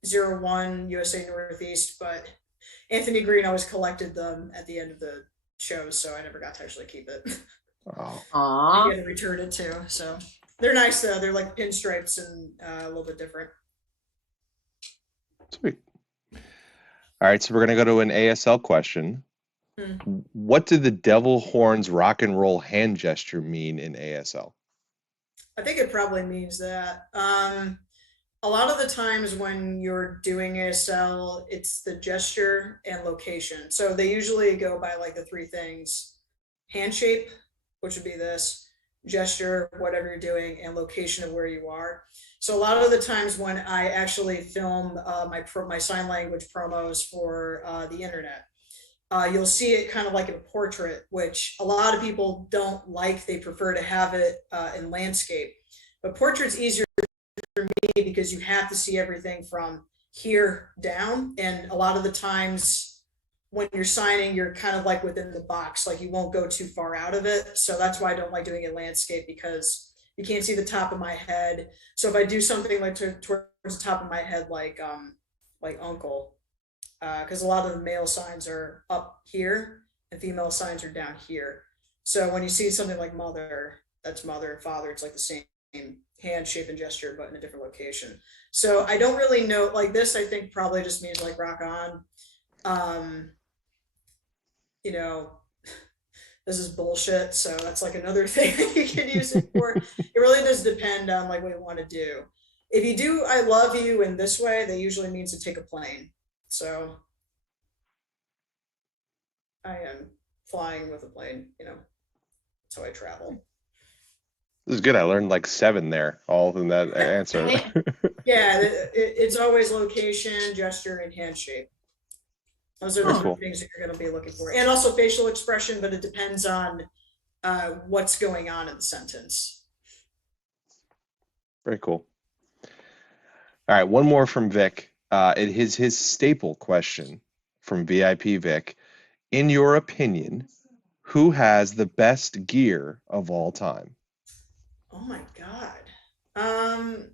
01 USA Northeast, but Anthony Green always collected them at the end of the show, so I never got to actually keep it. Oh. Aww. I had to return it too. So they're nice though. They're like pinstripes and a little bit different. Sweet. All right, so we're going to go to an ASL question. What did the devil horns rock and roll hand gesture mean in ASL? I think it probably means that. A lot of the times when you're doing ASL, it's the gesture and location. So they usually go by the 3 things: hand shape, which would be this, gesture, whatever you're doing, and location of where you are. So a lot of the times when I actually film my sign language promos for the internet, you'll see it kind of like in a portrait, which a lot of people don't like. They prefer to have it in landscape. But portrait's easier for me because you have to see everything from here down. And a lot of the times when you're signing, you're kind of within the box, you won't go too far out of it. So that's why I don't like doing it landscape, because you can't see the top of my head. So if I do something towards the top of my head, like uncle, because a lot of the male signs are up here and female signs are down here. So when you see something like mother, that's mother, and father, it's the same hand shape and gesture, but in a different location. So I don't really know. This, I think probably just means rock on. This is bullshit. So that's another thing that you can use it for. It really does depend on what you want to do. If you do I love you in this way, that usually means to take a plane. So I am flying with a plane, that's how I travel. This is good. I learned 7 there, all in that answer. Yeah, it's always location, gesture, and hand shape. Those are the Cool. things that you're going to be looking for. And also facial expression, but it depends on what's going on in the sentence. Very cool. All right, one more from Vic. It is his staple question from VIP Vic. In your opinion, Who has the best gear of all time? Oh my God. Um,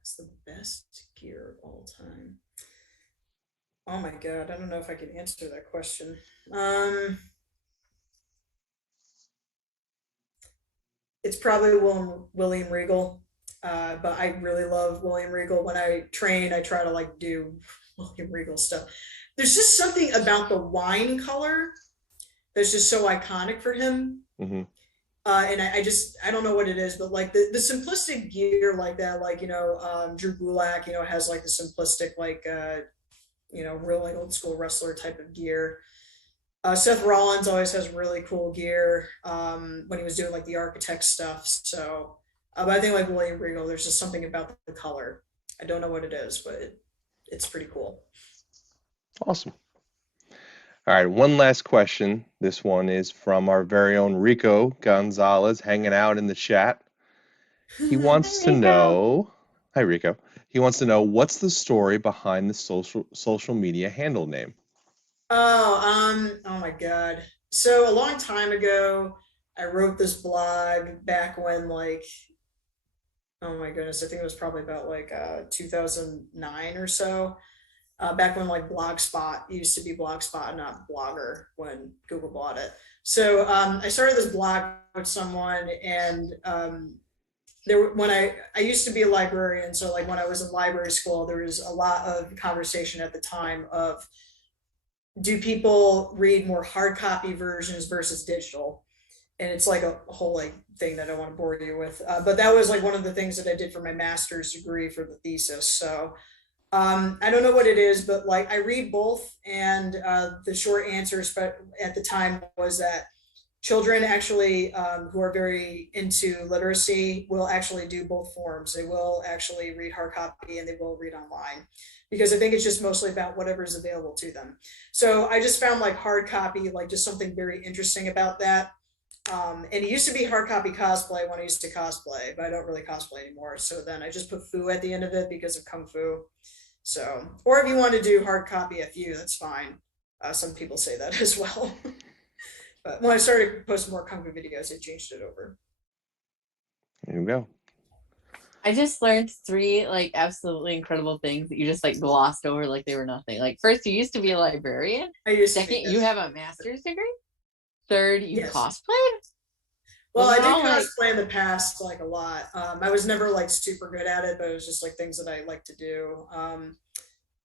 it's the best gear of all time. Oh my God. I don't know if I can answer that question. Um, it's probably William Regal. But I really love William Regal. When I train, I try to like do William Regal stuff. There's just something about the wine color that's just so iconic for him. Hmm. And I don't know what it is, but like the simplistic gear like that, like, Drew Gulak, has like the simplistic, like, real like old school wrestler type of gear. Seth Rollins always has really cool gear when he was doing like the architect stuff. So, but I think like William Regal, there's just something about the color. I don't know what it is, but it's pretty cool. Awesome. All right, one last question. This one is from our very own Rico Gonzalez hanging out in the chat. He Hi, wants to Rico. know, hi Rico. He wants to know what's the story behind the social media handle name? Oh my God. So a long time ago, I wrote this blog back when like, oh my goodness, I think it was probably about like 2009 or so. Back when like Blogspot used to be Blogspot, not Blogger, when Google bought it. So I started this blog with someone, and when I used to be a librarian, so like when I was in library school, there was a lot of conversation at the time of, do people read more hard copy versions versus digital? And it's like a whole like thing that I don't want to bore you with. But that was like one of the things that I did for my master's degree for the thesis. So I don't know what it is, but like I read both, and the short answer at the time was that children actually, who are very into literacy, will actually do both forms. They will actually read hard copy and they will read online, because I think it's just mostly about whatever's available to them. So I just found like hard copy, like just something very interesting about that. And it used to be hard copy cosplay when I used to cosplay, but I don't really cosplay anymore. So then I just put fu at the end of it because of kung fu. So, or if you want to do hard copy FU, that's fine. Some people say that as well. But when I started posting more kung fu videos, I changed it over. There you go. I just learned three like absolutely incredible things that you just like glossed over like they were nothing. Like first, you used to be a librarian. I used to Second, be, you yes. have a master's degree. Third, you Yes. cosplayed. Well, Those I are did all like cosplay in the past, like a lot. I was never like super good at it, but it was just like things that I like to do.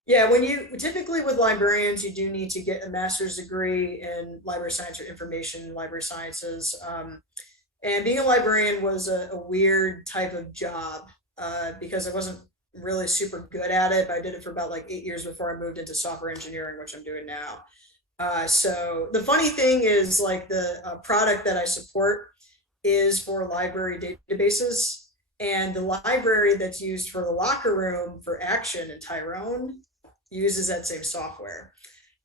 Yeah, when you typically with librarians, you do need to get a master's degree in library science or information library sciences. And being a librarian was a weird type of job because I wasn't really super good at it. But I did it for about like 8 years before I moved into software engineering, which I'm doing now. So the funny thing is, like, the product that I support is for library databases, and the library that's used for the locker room for Action and Tyrone uses that same software.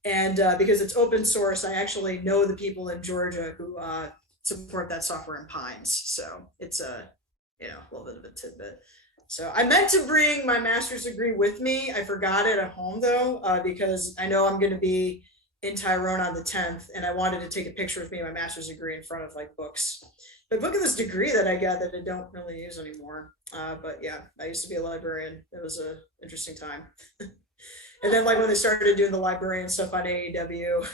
And because it's open source, I actually know the people in Georgia who support that software in Pines. So it's a little bit of a tidbit. So I meant to bring my master's degree with me. I forgot it at home though, because I know I'm going to be in Tyrone on the 10th, and I wanted to take a picture with me and my master's degree in front of like books. But look at this degree that I got that I don't really use anymore. But yeah, I used to be a librarian. It was an interesting time. And then like when they started doing the librarian stuff on AEW,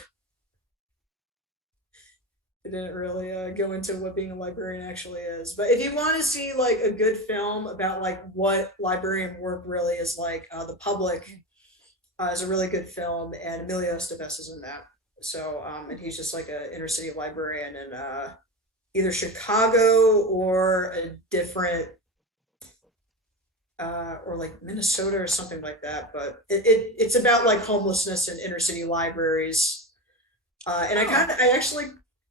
they didn't really go into what being a librarian actually is. But if you want to see like a good film about like what librarian work really is like, The Public is a really good film, and Emilio Estevez is in that. So, and he's just like an inner city librarian in either Chicago or a different, or like Minnesota or something like that. But it's about like homelessness in inner city libraries. And I actually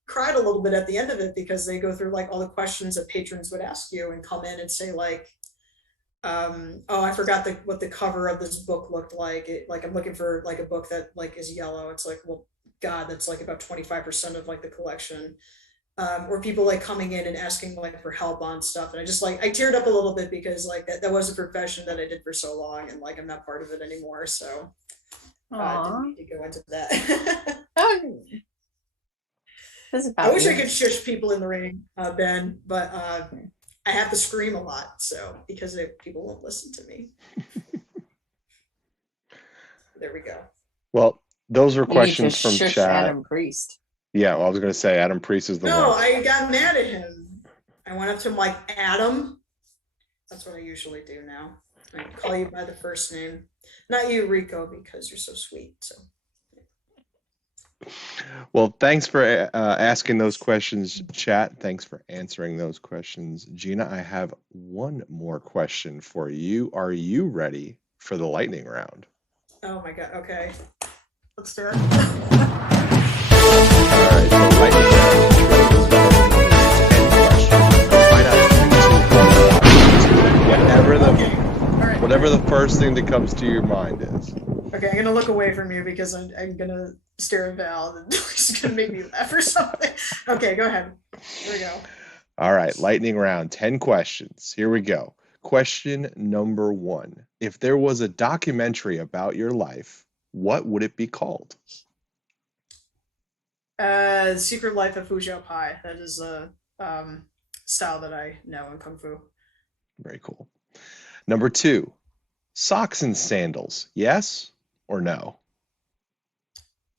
cried a little bit at the end of it, because they go through like all the questions that patrons would ask you and come in and say like, oh, I forgot what the cover of this book looked like. Like, I'm looking for like a book that like is yellow. It's like, well, God, that's like about 25% of like the collection. Or people like coming in and asking like for help on stuff. And I teared up a little bit, because like that was a profession that I did for so long, and like I'm not part of it anymore. So Didn't need to go into that. Oh, this is I about wish you. I could shush people in the ring, Ben, but I have to scream a lot, so because people won't listen to me. There we go. Well, those were You need to questions from shush chat. Adam Priest. Yeah, well, I was going to say Adam Priest is the No, one. I got mad at him. I went up to him like, Adam. That's what I usually do now. I call you by the first name. Not you, Rico, because you're so sweet. So. Well, thanks for asking those questions, chat. Thanks for answering those questions. Gina, I have one more question for you. Are you ready for the lightning round? Oh my God. Okay. Let's do it. All right, so lightning round. Whatever the first thing that comes to your mind is. Okay, I'm gonna look away from you because I'm gonna stare at Val and he's gonna make me laugh or something. Okay, go ahead. Here we go. All right, lightning round, 10 questions. Here we go. Question number 1. If there was a documentary about your life, what would it be called? Secret Life of Fu Jiao Pai. That is a style that I know in Kung Fu. Very cool. Number 2, socks and sandals, yes or no?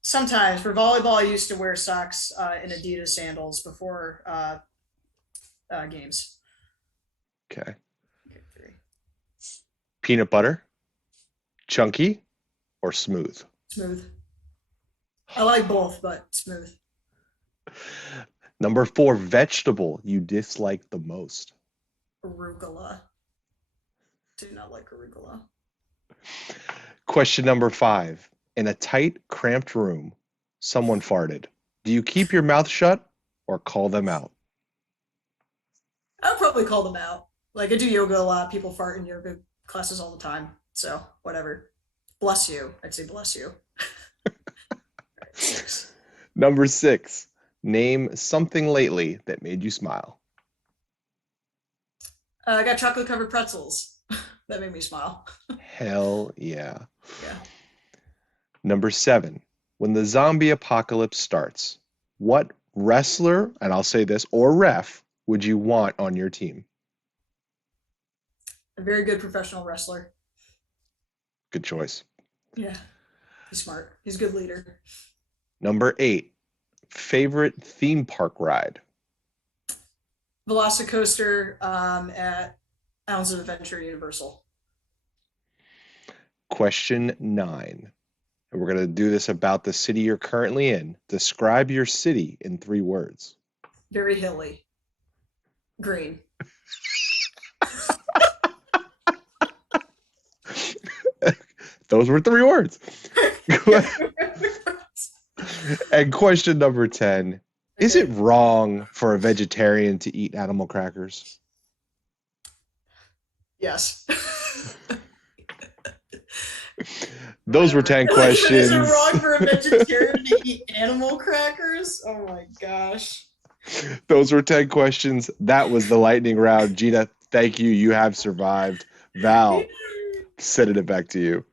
Sometimes for volleyball, I used to wear socks and Adidas sandals before games. Okay. Peanut butter, chunky, or smooth? Smooth. I like both, but smooth. Number 4, vegetable you dislike the most? Arugula. Do not like arugula. Question number 5. In a tight, cramped room, someone farted. Do you keep your mouth shut or call them out? I'll probably call them out. Like I do yoga a lot. People fart in yoga classes all the time. So whatever. Bless you. I'd say bless you. Right, 6. Number 6. Name something lately that made you smile. I got chocolate covered pretzels. That made me smile. Hell yeah. Yeah. Number 7. When the zombie apocalypse starts, what wrestler, and I'll say this, or ref, would you want on your team? A very good professional wrestler. Good choice. Yeah. He's smart. He's a good leader. Number 8. Favorite theme park ride? Velocicoaster at Islands of Adventure Universal. Question 9. And we're going to do this about the city you're currently in. Describe your city in 3 words. Very hilly. Green. Those were 3 words. And question number 10. Is it wrong for a vegetarian to eat animal crackers? Yes. Those were 10 questions. Is it wrong for a vegetarian to eat animal crackers? Oh my gosh. Those were 10 questions. That was the lightning round. Gina, thank you. You have survived. Val, sending it back to you.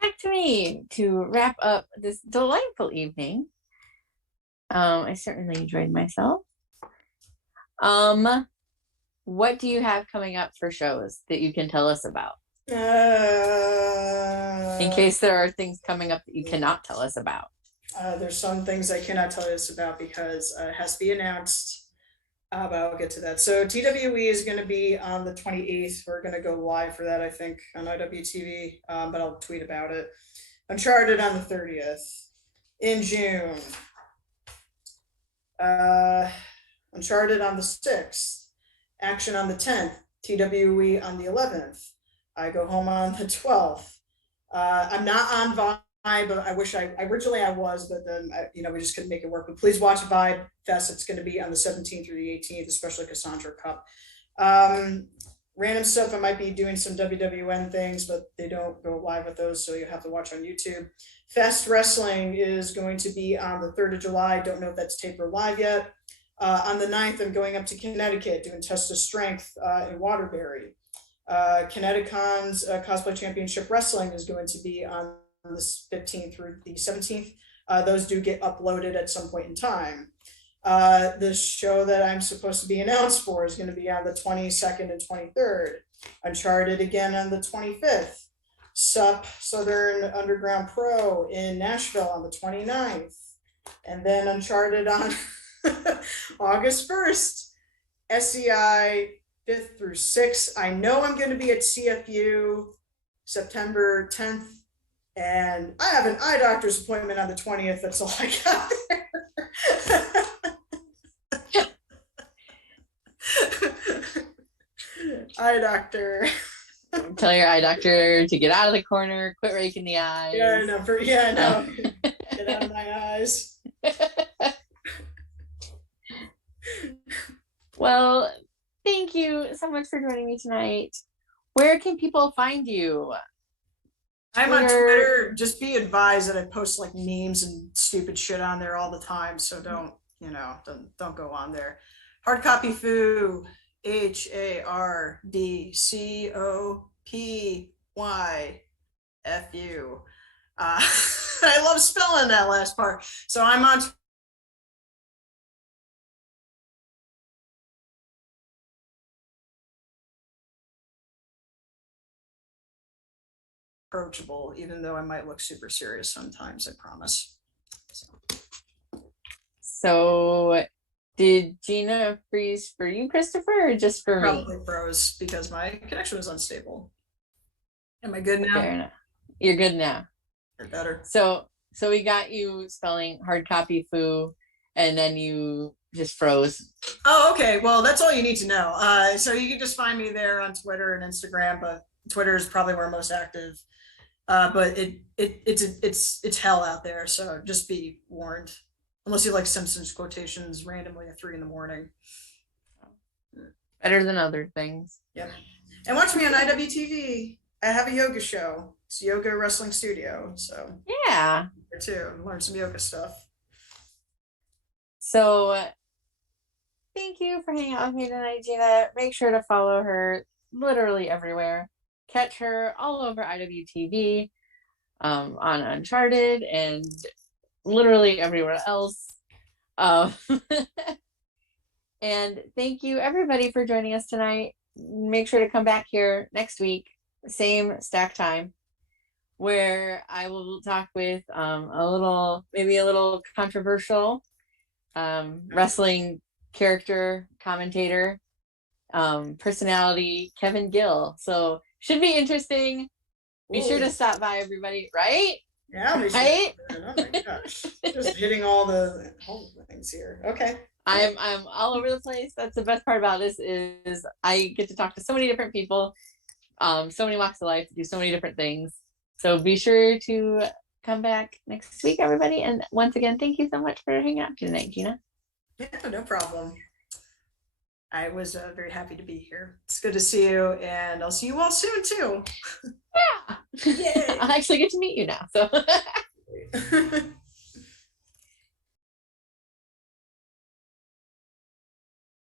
Back to me to wrap up this delightful evening. I certainly enjoyed myself. What do you have coming up for shows that you can tell us about? In case there are things coming up that you cannot tell us about. There's some things I cannot tell us about because it has to be announced. But I'll get to that. So TWE is going to be on the 28th. We're going to go live for that, I think, on IWTV, but I'll tweet about it. Uncharted on the 30th. In June. Uncharted on the 6th. Action on the 10th. TWE on the 11th. I go home on the 12th. I'm not on Vibe, but I wish originally I was, but then we just couldn't make it work. But please watch Vibe Fest. It's going to be on the 17th through the 18th, especially Cassandra Cup. Random stuff. I might be doing some WWN things, but they don't go live with those, so you have to watch on YouTube. Fest Wrestling is going to be on the 3rd of July. Don't know if that's tape or live yet. On the 9th, I'm going up to Connecticut doing Test of Strength in Waterbury. Kineticon's Cosplay Championship Wrestling is going to be on the 15th through the 17th. Those do get uploaded at some point in time. The show that I'm supposed to be announced for is going to be on the 22nd and 23rd. Uncharted again on the 25th. SUP, Southern Underground Pro in Nashville on the 29th. And then Uncharted on August 1st. SEI 5th through 6th. I know I'm going to be at CFU September 10th. And I have an eye doctor's appointment on the 20th. That's all I got there. Eye doctor. Tell your eye doctor to get out of the corner, quit raking the eyes. Yeah, no, yeah, no. Get out of my eyes. Well, thank you so much for joining me tonight. Where can people find you? I'm on Twitter. Just be advised that I post like memes and stupid shit on there all the time. So don't go on there. Hard Copy Foo, HARDCOPYFU. I love spelling that last part. So I'm on approachable, even though I might look super serious sometimes, I promise. So did Gina freeze for you, Christopher, or just for me? Probably froze because my connection was unstable. Am I good now? Fair enough. You're good now. You're better. So we got you spelling Hard Copy Foo, and then you just froze. Oh, okay. Well, that's all you need to know. So you can just find me there on Twitter and Instagram, but Twitter is probably where I'm most active. But it's hell out there, so just be warned. Unless you like Simpsons quotations randomly at 3 a.m. Better than other things. Yep. And watch me on IWTV. I have a yoga show. It's Yoga Wrestling Studio. So yeah, there too. Learn some yoga stuff. So thank you for hanging out with me tonight, Gina. Make sure to follow her literally everywhere. Catch her all over IWTV, on Uncharted, and literally everywhere else. And thank you everybody for joining us tonight. Make sure to come back here next week, same stack time, where I will talk with maybe a little controversial wrestling character, commentator, personality, Kevin Gill. So should be interesting. Be sure to stop by, everybody, right? Yeah, right? Oh my gosh. Just hitting all the things here. Okay. I'm all over the place. That's the best part about this is I get to talk to so many different people, so many walks of life, do so many different things. So be sure to come back next week, everybody. And once again, thank you so much for hanging out tonight, Gina. Yeah, no problem. I was very happy to be here. It's good to see you, and I'll see you all soon too. Yeah. I'll actually get to meet you now. So